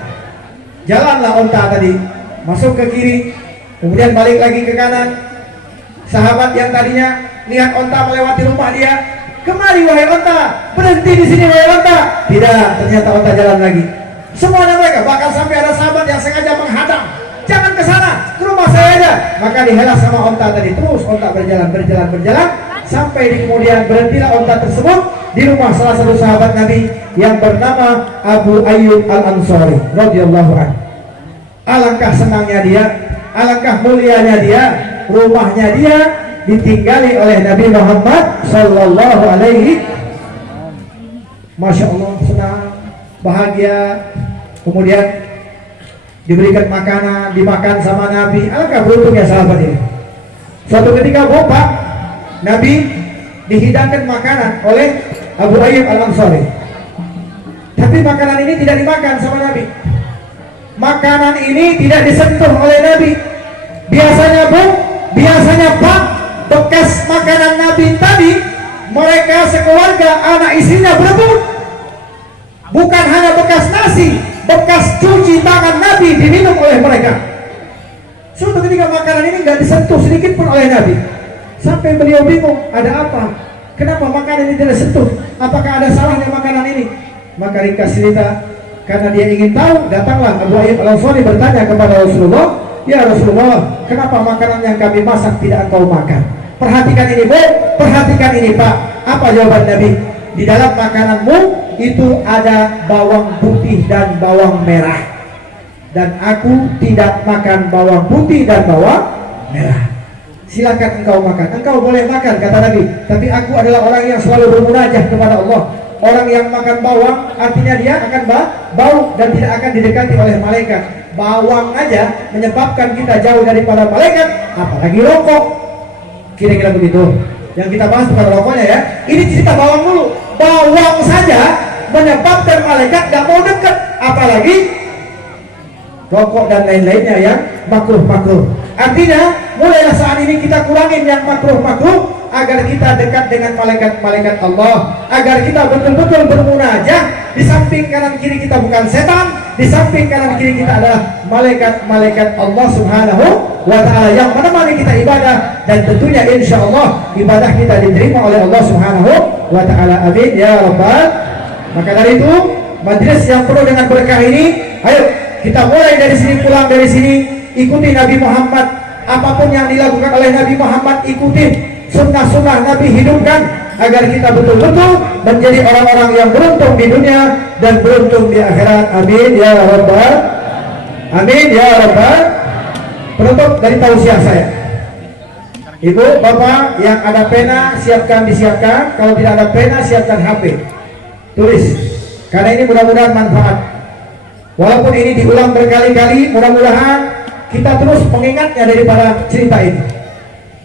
Jalanlah onta tadi, masuk ke kiri, kemudian balik lagi ke kanan. Sahabat yang tadinya lihat onta melewati rumah dia, kemari wahai onta, berhenti di sini wahai onta. Tidak, ternyata onta jalan lagi. Semuanya mereka, bahkan sampai ada sahabat yang sengaja menghadang, jangan ke sana, ke rumah saya aja. Maka dihelas sama onta tadi. Terus onta berjalan sampai di kemudian berhentilah onta tersebut di rumah salah satu sahabat Nabi yang bernama Abu Ayyub Al-Ansari radhiyallahu anhu. Alangkah senangnya dia, alangkah mulianya dia, rumahnya dia ditinggali oleh Nabi Muhammad sallallahu alaihi. Masya Allah, senang, bahagia. Kemudian diberikan makanan, dimakan sama Nabi. Alangkah beruntungnya sahabat ini. Suatu ketika bapak Nabi dihidangkan makanan oleh Abu Ayyub Al-Ansari, tapi makanan ini tidak dimakan sama Nabi. Makanan ini tidak disentuh oleh Nabi. Biasanya Pak, bekas makanan Nabi tadi, mereka sekeluarga, anak istrinya berebut. Bukan hanya bekas nasi, bekas cuci tangan Nabi diminum oleh mereka. Suatu ketika makanan ini nggak disentuh sedikit pun oleh Nabi, sampai beliau bingung, ada apa? Kenapa makanan ini tidak disentuh? Apakah ada salahnya makanan ini? Maka ringkas cerita, karena dia ingin tahu, datanglah Abu Ayyub Al-Ansari bertanya kepada Rasulullah, ya Rasulullah, kenapa makanan yang kami masak tidak engkau makan? Perhatikan ini Bu, perhatikan ini Pak. Apa jawaban Nabi? Di dalam makananmu itu ada bawang putih dan bawang merah, dan aku tidak makan bawang putih dan bawang merah. Silakan engkau makan, engkau boleh makan kata Nabi, tapi aku adalah orang yang selalu bermunajah kepada Allah. Orang yang makan bawang artinya dia akan bau dan tidak akan didekati oleh malaikat. Bawang aja menyebabkan kita jauh daripada malaikat, apalagi rokok. Kira-kira begitu. Yang kita bahas bukan rokoknya ya. Ini cerita bawang dulu. Bawang saja menyebabkan malaikat gak mau dekat, apalagi rokok dan lain-lainnya yang makruh-makruh. Artinya mulailah saat ini kita kurangin yang makruh-makruh agar kita dekat dengan malaikat-malaikat Allah, agar kita betul-betul bermunajah. Di samping kanan kiri kita bukan setan, di samping kanan kiri kita adalah malaikat-malaikat Allah Subhanahu wa ta'ala yang menemani kita ibadah, dan tentunya insya Allah ibadah kita diterima oleh Allah Subhanahu wa ta'ala. Amin ya rabbal. Maka dari itu majelis yang penuh dengan berkah ini, ayo kita mulai dari sini, pulang dari sini, ikuti Nabi Muhammad. Apapun yang dilakukan oleh Nabi Muhammad, ikuti sunnah-sunnah Nabi, hidupkan agar kita betul-betul menjadi orang-orang yang beruntung di dunia dan beruntung di akhirat. Amin ya rabbal. Amin ya rabbal. Penutup dari tausiah saya, Ibu, Bapak yang ada pena disiapkan. Kalau tidak ada pena, siapkan HP, tulis, karena ini mudah-mudahan manfaat. Walaupun ini diulang berkali-kali, mudah-mudahan kita terus mengingatnya daripada cerita ini,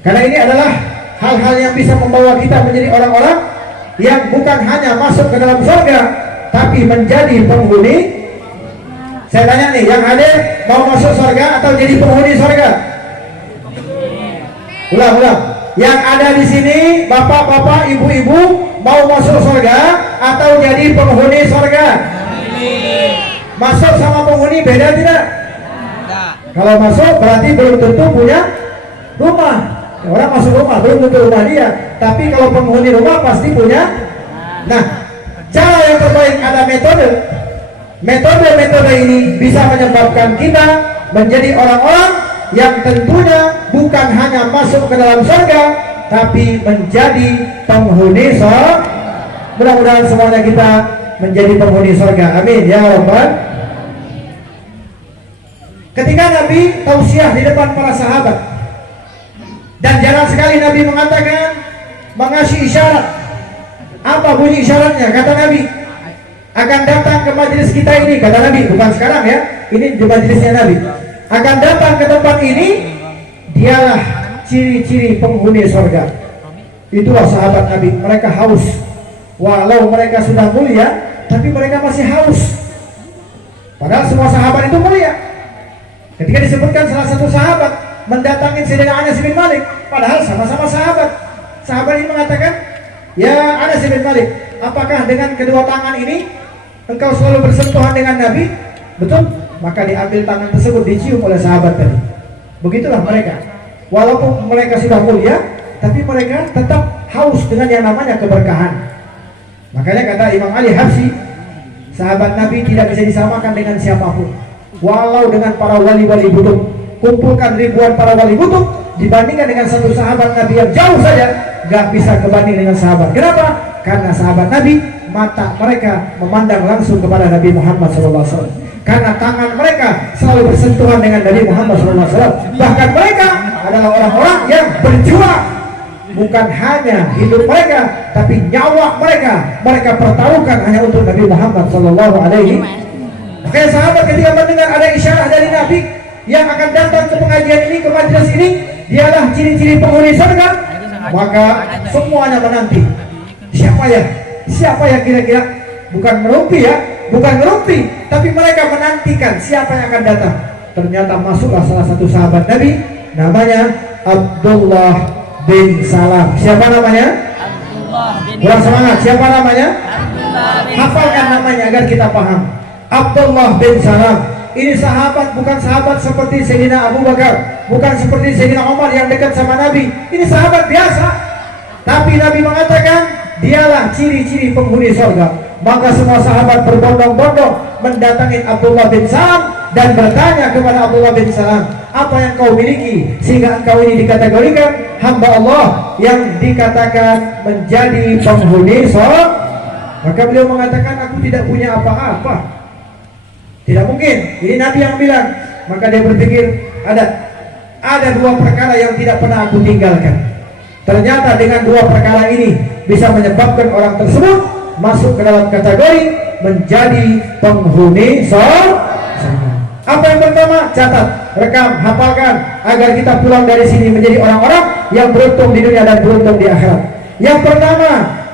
karena ini adalah hal-hal yang bisa membawa kita menjadi orang-orang yang bukan hanya masuk ke dalam surga, tapi menjadi penghuni. Saya tanya nih, yang ada mau masuk surga atau jadi penghuni surga? Ulang. Yang ada di sini, bapak-bapak, ibu-ibu, mau masuk surga atau jadi penghuni surga? Masuk sama penghuni beda tidak? Kalau masuk berarti belum tentu punya rumah. Orang masuk rumah belum tentu rumah dia, tapi kalau penghuni rumah pasti punya. Nah, cara yang terbaik ada metode ini bisa menyebabkan kita menjadi orang-orang yang tentunya bukan hanya masuk ke dalam surga, tapi menjadi penghuni surga. Mudah-mudahan semuanya kita menjadi penghuni surga. Amin ya rabbal. Ketika Nabi tausiah di depan para sahabat, dan jarang sekali Nabi mengatakan mengasih isyarat. Apa bunyi isyaratnya? Kata Nabi, akan datang ke majelis kita ini, kata Nabi, bukan sekarang ya, ini di majelisnya Nabi, akan datang ke tempat ini, dialah ciri-ciri penghuni surga. Itulah sahabat Nabi, mereka haus. Walau mereka sudah mulia, tapi mereka masih haus. Padahal semua sahabat itu mulia. Ketika disebutkan salah satu sahabat mendatangi Sayyidina Anas bin Malik, padahal sama-sama sahabat. Sahabat ini mengatakan, ya Anas bin Malik, apakah dengan kedua tangan ini engkau selalu bersentuhan dengan Nabi? Betul. Maka diambil tangan tersebut, dicium oleh sahabat tadi. Begitulah mereka. Walaupun mereka sudah mulia, tapi mereka tetap haus dengan yang namanya keberkahan. Makanya kata Imam Ali Habsyi, sahabat Nabi tidak bisa disamakan dengan siapapun. Walau dengan para wali-wali butuh, kumpulkan ribuan para wali butuh, dibandingkan dengan satu sahabat Nabi yang jauh saja, gak bisa kebanding dengan sahabat. Kenapa? Karena sahabat Nabi, mata mereka memandang langsung kepada Nabi Muhammad SAW. Karena tangan mereka selalu bersentuhan dengan Nabi Muhammad SAW. Bahkan mereka adalah orang-orang yang berjuang. Bukan hanya hidup mereka, tapi nyawa mereka pertaruhkan hanya untuk Nabi Muhammad SAW. Makanya sahabat ketika mendengar ada isyarat dari Nabi yang akan datang ke pengajian ini, ke majelis ini, dialah ciri-ciri penghuni surga, maka semuanya menanti. Siapa ya kira-kira? Bukan ngerumpi, tapi mereka menantikan siapa yang akan datang. Ternyata masuklah salah satu sahabat Nabi, namanya Abdullah bin Salam. Siapa namanya? Kurang semangat. Siapa namanya? Hafalkan namanya agar kita paham. Abdullah bin Salam. Ini sahabat, bukan sahabat seperti Sayyidina Abu Bakar, bukan seperti Sayyidina Umar yang dekat sama Nabi. Ini sahabat biasa, tapi Nabi mengatakan dialah ciri-ciri penghuni surga. Maka semua sahabat berbondong-bondong mendatangi Abdullah bin Salam dan bertanya kepada Abdullah bin Salam, apa yang kau miliki sehingga engkau ini dikategorikan hamba Allah yang dikatakan menjadi penghuni sholat? Maka beliau mengatakan, aku tidak punya apa-apa. Tidak mungkin, ini Nabi yang bilang. Maka dia berpikir, ada dua perkara yang tidak pernah aku tinggalkan. Ternyata dengan dua perkara ini bisa menyebabkan orang tersebut masuk ke dalam kategori menjadi penghuni sholat. Apa yang pertama? Catat, rekam, hafalkan agar kita pulang dari sini menjadi orang-orang yang beruntung di dunia dan beruntung di akhirat. Yang pertama,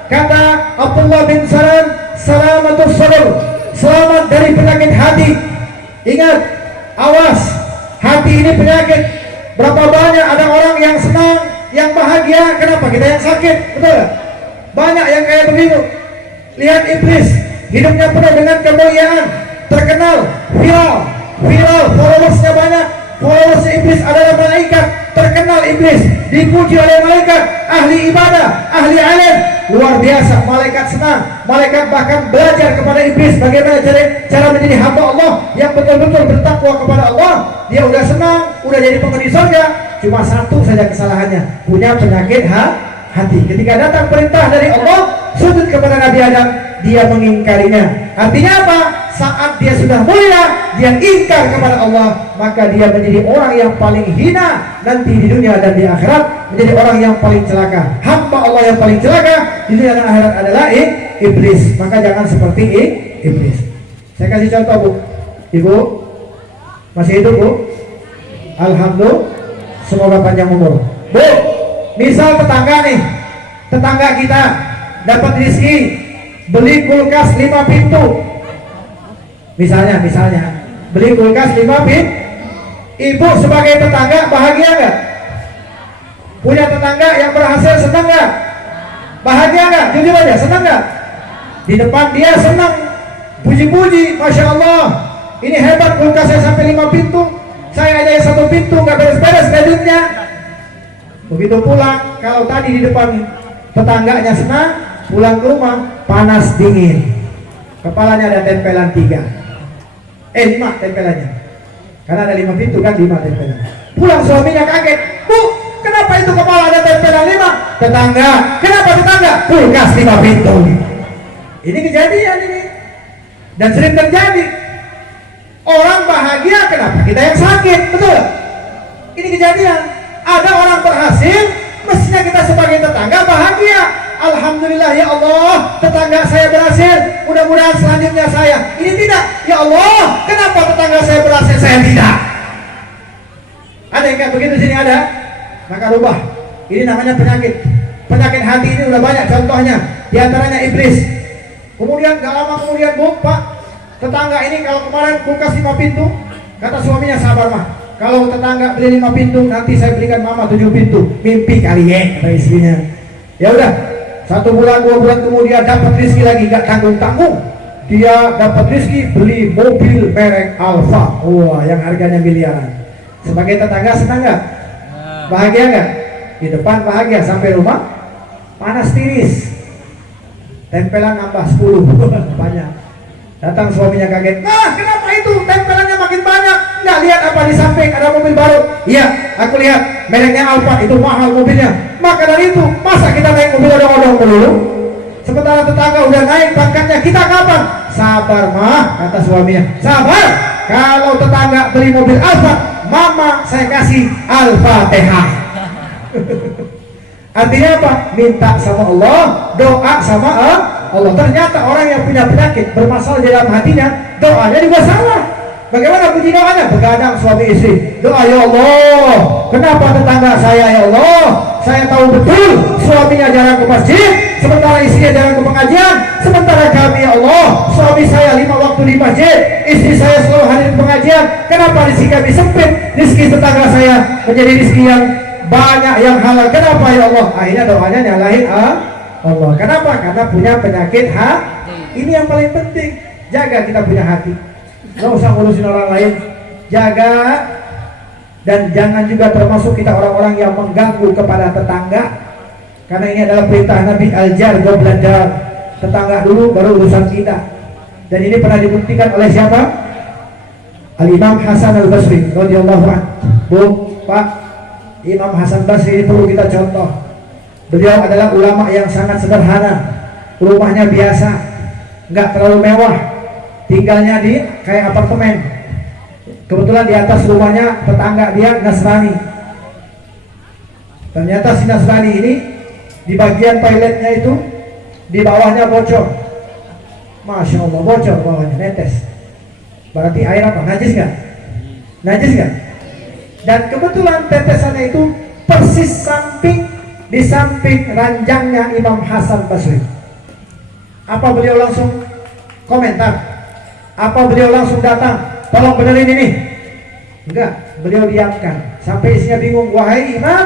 kata Abdullah bin Salam, salamatus sadr, selamat dari penyakit hati. Ingat, awas, hati ini penyakit. Berapa banyak ada orang yang senang, yang bahagia, kenapa kita yang sakit? Betul? Banyak yang kayak begitu. Lihat iblis, hidupnya penuh dengan kemuliaan, terkenal, viral, followersnya banyak. Followersnya iblis adalah malaikat, terkenal iblis, dipuji oleh malaikat, ahli ibadah, ahli alim, luar biasa. Malaikat senang, malaikat bahkan belajar kepada iblis bagaimana cara menjadi hamba Allah yang betul-betul bertakwa kepada Allah. Dia udah senang, udah jadi penghuni surga. Cuma satu saja kesalahannya, punya penyakit hati. Ketika datang perintah dari Allah sujud kepada Nabi Adam, dia mengingkarinya. Artinya apa? Saat dia sudah mulia, dia ingkar kepada Allah, maka dia menjadi orang yang paling hina nanti di dunia dan di akhirat, menjadi orang yang paling celaka. Hamba Allah yang paling celaka di dunia dan akhirat adalah iblis. Maka jangan seperti iblis. Saya kasih contoh, Bu. Ibu masih hidup, Bu? Alhamdulillah, semoga panjang umur. Bu, misal tetangga nih, tetangga kita dapat rezeki beli kulkas 5 pintu. Misalnya beli kulkas 5 pintu. Ibu sebagai tetangga bahagia nggak? Punya tetangga yang berhasil, senang nggak? Bahagia nggak? Jujur aja, senang nggak? Di depan dia senang, puji-puji, masya Allah, ini hebat kulkasnya sampai 5 pintu. Saya aja yang 1 pintu nggak beres-beres gadgetnya. Begitu pulang, kalau tadi di depan tetangganya senang, pulang ke rumah panas dingin, kepalanya ada tempelan 5 tempelannya, karena ada 5 pintu kan, 5 tempelan. Pulang suaminya kaget, Bu, kenapa itu kepala ada tempelan 5? Tetangga. Kenapa tetangga? Kulkas 5 pintu. Ini kejadian ini, dan sering terjadi. Orang bahagia, kenapa kita yang sakit? Betul? Ini kejadian. Ada orang berhasil, mestinya kita sebagai tetangga bahagia. Alhamdulillah ya Allah, tetangga saya berhasil, mudah-mudahan selanjutnya saya. Ini tidak, ya Allah, kenapa tetangga saya berhasil, saya tidak? Ada yang kayak begitu sini, ada? Maka rubah. Ini namanya penyakit. Penyakit hati ini udah banyak contohnya. Di antaranya iblis. Kemudian gak lama kemudian, Bu, Pak, tetangga ini kalau kemarin kulkas 5 pintu, kata suaminya, sabar mah, kalau tetangga beli 5 pintu, nanti saya belikan mama 7 pintu. Mimpi kali ya, kata istrinya. Ya udah, 1 bulan 2 bulan kemudian dapat rezeki lagi, gak tanggung-tanggung. Dia dapat rezeki beli mobil merek Alfa, wah, yang harganya miliaran. Sebagai tetangga senang nggak? Bahagia nggak? Di depan bahagia, sampai rumah panas tiris, tempelan nambah 10 banyak. Datang suaminya kaget, nah kenapa itu tempelannya makin banyak? Nggak lihat apa di samping ada mobil baru? Iya, aku lihat mereknya Alfa, itu mahal mobilnya. Maka dari itu, masa kita naik mobil odong-odong dulu? Sementara tetangga udah naik pangkatnya, kita kapan? Sabar mah, kata suaminya. Sabar, kalau tetangga beli mobil Alfa, mama saya kasih Al-Fatihah. Artinya apa? Minta sama Allah, doa sama Allah. Ternyata orang yang punya penyakit bermasalah di dalam hatinya, doanya juga salah. Bagaimana bunyi doanya? Begadang suami istri, doa, ya Allah, kenapa tetangga saya, ya Allah, saya tahu betul suaminya jarang ke masjid, sementara istrinya jarang ke pengajian. Sementara kami, ya Allah, suami saya 5 waktu di masjid, istri saya selalu hadir di pengajian. Kenapa rezeki kami sempit? Rezeki tetangga saya menjadi rezeki yang banyak, yang halal. Kenapa ya Allah? Akhirnya doanya nyalahin Allah. Kenapa? Karena punya penyakit hati. Ini yang paling penting. Jaga kita punya hati. Gak usah ngurusin orang lain. Jaga. Dan jangan juga termasuk kita orang-orang yang mengganggu kepada tetangga. Karena ini adalah perintah Nabi, Al-Jar Gobladar. tetangga dulu baru urusan kita. Dan ini pernah dibuktikan oleh siapa? Al-Imam Hasan Al-Basri radhiyallahu anhu. Bu, Pak, Imam Hasan Basri ini perlu kita contoh. Beliau adalah ulama yang sangat sederhana, rumahnya biasa, nggak terlalu mewah, tinggalnya di kayak apartemen. Kebetulan di atas rumahnya tetangga dia Nasrani. Ternyata si Nasrani ini di bagian toiletnya itu di bawahnya bocor. Masya Allah, bocor bawahnya, netes. Berarti air apa? Najis nggak? Najis nggak? Dan kebetulan tetesannya itu persis di samping ranjangnya Imam Hasan Basri. Apa beliau langsung komentar? Apa beliau langsung datang? Tolong benerin ini. Enggak, beliau diamkan. Sampai isinya bingung. Wahai Imam,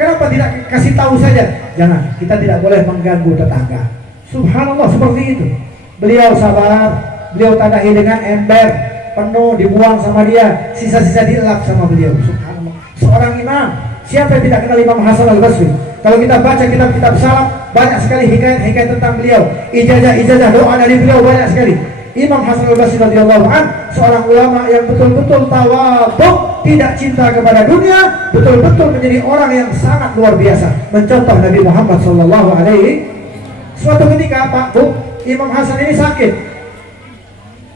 kenapa tidak kasih tahu saja? Jangan, kita tidak boleh mengganggu tetangga. Subhanallah, seperti itu. Beliau sabar, beliau tandai dengan ember penuh, dibuang sama dia, sisa-sisa dilap sama beliau. Subhanallah. Seorang imam, siapa yang tidak kenal Imam Hasan Al-Basri? Kalau kita baca kitab-kitab salaf, banyak sekali hikayat tentang beliau. Ijazah doa dari beliau banyak sekali. Imam Hasan Al-Basri radhiyallahu anhu seorang ulama yang betul-betul tawadhu, tidak cinta kepada dunia, betul-betul menjadi orang yang sangat luar biasa, mencontoh Nabi Muhammad sallallahu alaihi. Suatu ketika Pak Bu, Imam Hasan ini sakit.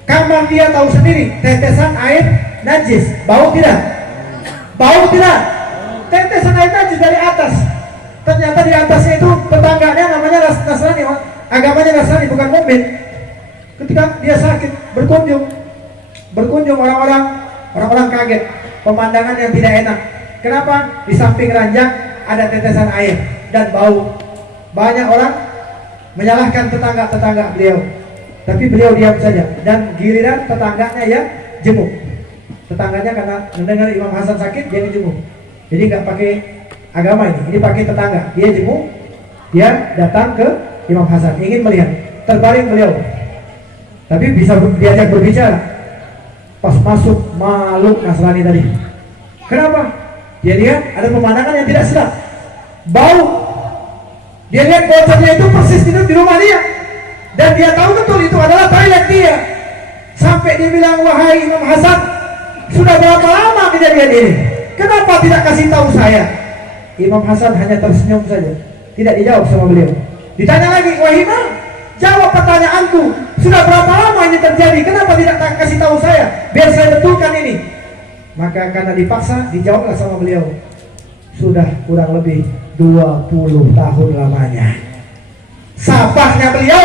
Kamar dia tahu sendiri, tetesan air najis, bau tidak? Bau tidak? Tetesan air najis dari atas. Ternyata di atasnya itu tetangganya namanya Nasrani, agamanya Nasrani, bukan mukmin. Ketika dia sakit, berkunjung orang-orang kaget, pemandangan yang tidak enak. Kenapa? Di samping ranjang ada tetesan air dan bau. Banyak orang menyalahkan tetangga beliau, tapi beliau diam saja. Dan giliran tetangganya ya jenguk. Tetangganya karena mendengar Imam Hasan sakit, dia jenguk. Jadi nggak pakai agama ini pakai tetangga. Dia jenguk, dia datang ke Imam Hasan, ingin melihat. Terbaring beliau, tapi bisa diajak berbicara. Pas masuk, malu Nasrani tadi. Kenapa? Dia lihat ada pemandangan yang tidak sedap, bau. Dia lihat bocornya itu persis di rumah dia, dan dia tahu betul itu adalah toilet dia. Sampai dia bilang, wahai Imam Hasan, sudah berapa lama kejadian ini? Kenapa tidak kasih tahu saya? Imam Hasan hanya tersenyum saja, tidak dijawab sama beliau. Ditanya lagi, wahai Imam, jawab pertanyaanku, sudah berapa lama ini terjadi? Kenapa tidak kasih tahu saya, biar saya betulkan ini? Maka karena dipaksa, dijawablah sama beliau, sudah kurang lebih 20 tahun lamanya. Sabarnya beliau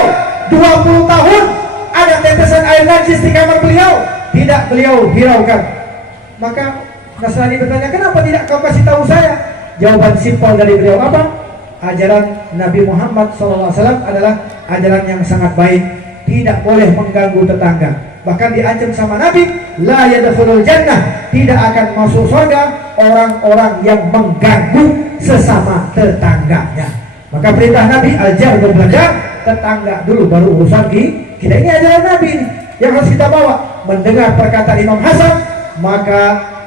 20 tahun, ada tetesan air najis di kamar beliau, tidak beliau hiraukan. Maka Nasrani bertanya, kenapa tidak kau kasih tahu saya? Jawaban simpel dari beliau apa? Ajaran Nabi Muhammad SAW adalah ajaran yang sangat baik, tidak boleh mengganggu tetangga. Bahkan diancam sama Nabi, la yadkhulul jannah, tidak akan masuk surga orang-orang yang mengganggu sesama tetangganya. Maka perintah Nabi, al-jar berbelajar, tetangga dulu baru urusan kita. Ini ajaran Nabi ini yang harus kita bawa. Mendengar perkataan Imam Hasan, maka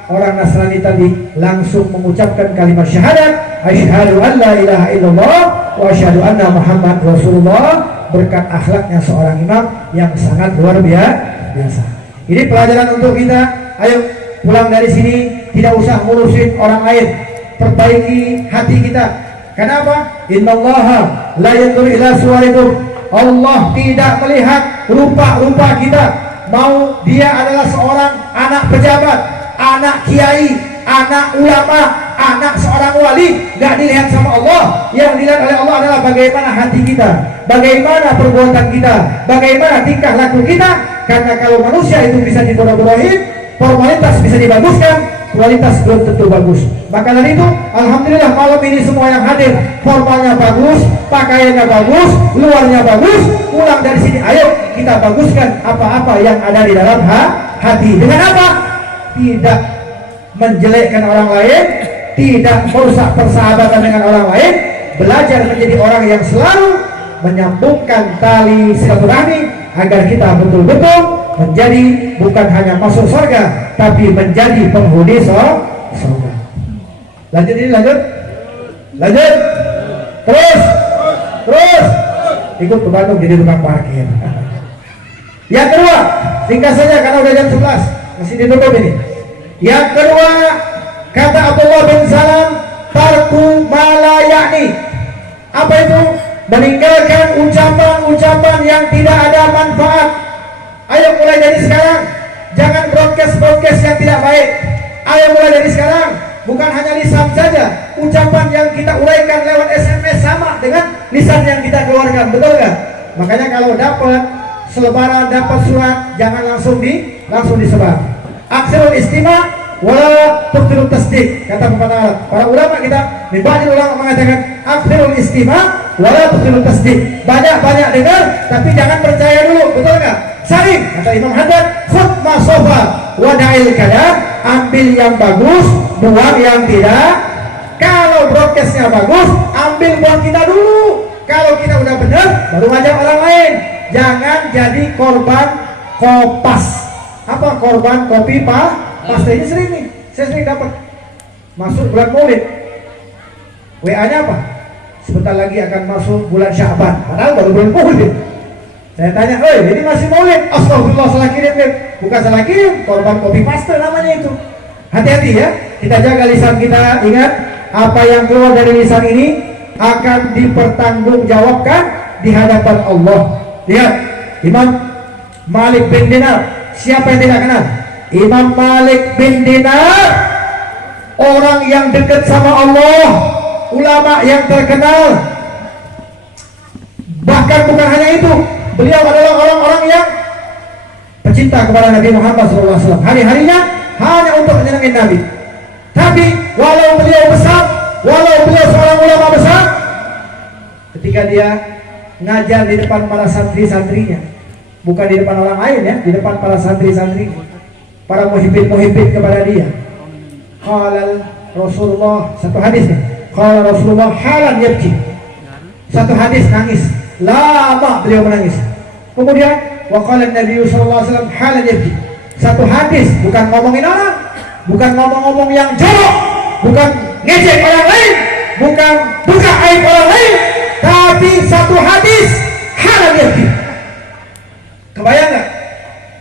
orang Nasrani tadi langsung mengucapkan kalimat syahadat, asyhadu an la ilaha illallah wa asyhadu anna Muhammad Rasulullah, berkat akhlaknya seorang imam yang sangat luar biasa. Ini pelajaran untuk kita. Ayo pulang dari sini tidak usah ngurusin orang lain, perbaiki hati kita. Kenapa? Innallaha la yanzuru ila suwarikum, Allah tidak melihat rupa-rupa kita. Mau dia adalah seorang anak pejabat, anak kiai, anak ulama, anak seorang wali, gak dilihat sama Allah. Yang dilihat oleh Allah adalah bagaimana hati kita, bagaimana perbuatan kita, bagaimana tingkah laku kita. Karena kalau manusia itu bisa dibodoh-bodohin, formalitas bisa dibaguskan, kualitas belum tentu bagus. Maka dari itu, alhamdulillah malam ini semua yang hadir, formalnya bagus, pakaiannya bagus, luarnya bagus. Pulang dari sini, ayo kita baguskan apa-apa yang ada di dalam hati. Dengan apa? Tidak menjelekkan orang lain, tidak merusak persahabatan dengan orang lain, belajar menjadi orang yang selalu menyambungkan tali silaturahmi agar kita betul-betul menjadi bukan hanya masuk surga, tapi menjadi penghuni surga. Lanjut. Terus. ikut ke Bandung jadi tukang parkir. Yang kedua, singkat saja karena udah jam 11 masih ditutup ini. Yang kedua, kata Abdullah bin Salam, tarku malayani. Apa itu? Meninggalkan ucapan-ucapan yang tidak ada manfaat. Ayo mulai dari sekarang, jangan broadcast yang tidak baik. Ayo mulai dari sekarang, bukan hanya lisan saja, ucapan yang kita uraikan lewat SMS sama dengan lisan yang kita keluarkan, betul nggak? Makanya kalau dapat selebaran, dapat surat, jangan langsung disebar. Aksirul istima wala tubtilul tasdik, kata para ulama kita, banyak ulama mengatakan aksirul istima wala tubtilul tasdik, banyak dengar tapi jangan percaya dulu, betul nggak? Saling, kata Imam Haddad, khud ma sofa wada'il kadam, ambil yang bagus, buang yang tidak. Kalau broadcastnya bagus, ambil buat kita dulu. Kalau kita udah benar, baru ngajak orang lain. Jangan jadi korban kopas. Apa korban kopi pasta ini sering nih. Saya sering dapat. Masuk bulan Maulid, WA-nya apa? Sebentar lagi akan masuk bulan Sya'ban. Padahal baru bulan Maulid. Saya tanya, ini masih Maulid? Astagfirullah, salah kirim. Bukan salah kirim, korban kopi pasta namanya itu. Hati-hati ya, kita jaga lisan kita. Ingat, apa yang keluar dari lisan ini akan dipertanggungjawabkan di hadapan Allah. Lihat, Imam Malik bin Dinar. Siapa yang tidak kenal? Imam Malik bin Dinar, orang yang dekat sama Allah, ulama yang terkenal. Bahkan bukan hanya itu, beliau adalah orang-orang yang pecinta kepada Nabi Muhammad SAW. Hari-harinya hanya untuk menyenangkan Nabi. Tapi walau beliau besar, walau beliau seorang ulama besar, ketika dia ngajar di depan para santri-santrinya, bukan di depan orang lain ya, di depan para santri-santri, para muhibbin kepada dia. Qala Rasulullah, satu hadisnya, qala Rasulullah halan yabki. Satu hadis nangis, lama beliau menangis. Kemudian waqala Nabi sallallahu alaihi wasallam halan yabki. Satu hadis, bukan ngomongin orang, bukan ngomong-ngomong yang jorok, bukan ngejek orang lain, bukan buka aib orang lain, tapi satu hadis halan yabki. Kebayang nggak?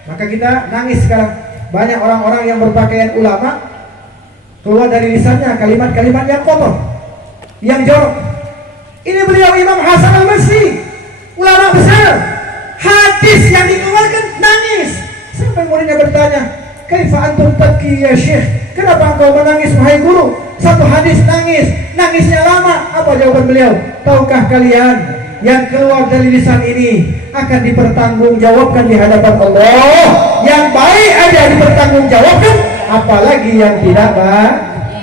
Maka kita nangis sekarang. Banyak orang-orang yang berpakaian ulama, keluar dari lisannya kalimat-kalimat yang kotor, yang jorok. Ini beliau Imam Hasan al-Basri, ulama besar. Hadis yang dikeluarkan nangis. Sampai muridnya bertanya, kaifa antum tabki ya syekh? Kenapa engkau menangis wahai guru? Satu hadis nangis, nangisnya lama. Apa jawaban beliau? Tahukah kalian, yang keluar dari lisan ini akan dipertanggungjawabkan di hadapan Allah. Yang baik aja dipertanggungjawabkan, apalagi yang tidak baik.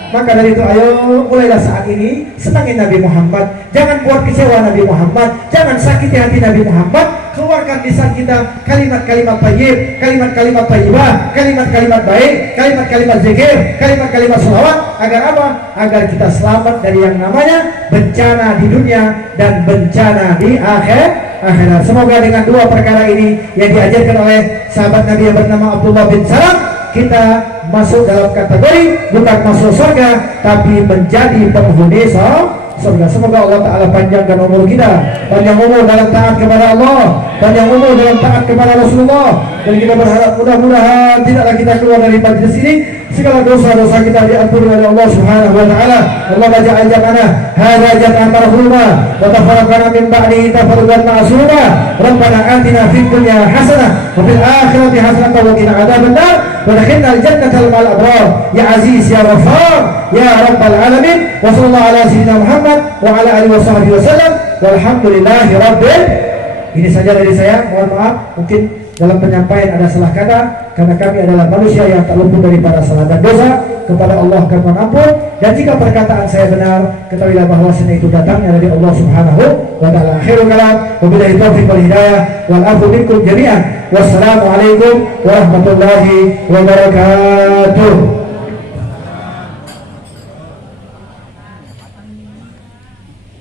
Maka dari itu ayo mulailah saat ini senangin Nabi Muhammad. Jangan buat kecewa Nabi Muhammad, jangan sakiti hati Nabi Muhammad. Keluarkan lisan kita kalimat-kalimat thayyib, kalimat-kalimat thayyibah, kalimat-kalimat baik, kalimat-kalimat zikir, kalimat-kalimat selawat. Agar apa? Agar kita selamat dari yang namanya bencana di dunia dan bencana di akhirat. Semoga dengan dua perkara ini yang diajarkan oleh sahabat Nabi yang bernama Abdullah bin Salam, kita masuk dalam kategori bukan masuk surga tapi menjadi penghuni surga. Semoga Allah Ta'ala panjangkan umur kita, panjang umur dalam taat kepada Allah, panjang umur dalam taat kepada Rasulullah. Dan kita berharap mudah-mudahan tidaklah kita keluar dari majlis ini segala dosa-dosa kita diampuni oleh Allah Subhanahu wa taala. Allah ja'al jam'ana hadza jam'an marhuma wa tafarraqana min ba'dihi tafarruqan ma'suma. Rabbana atina fid dunya hasanah wa fil akhirati hasanah wa qina adzabannar wa adkhilna al-jannata ma'al abrar ya aziz ya ghafar ya rabbal alamin. Wa sallallahu ala sayyidina Muhammad wa ala alihi wa sahbihi wasallam walhamdulillahi rabbil. Ini saja dari saya, mohon maaf mungkin dalam penyampaian ada salah kata, karena kami adalah manusia yang tak luput daripada salah dan dosa. Kepada Allah kami mengampun, dan jika perkataan saya benar, ketahuilah bahwasanya itu datangnya dari Allah Subhanahu wa taala. Akhirul kalam, wabillahi taufiq wal hidayah, wal afu minkum jami'an. Wassalamualaikum warahmatullahi wabarakatuh.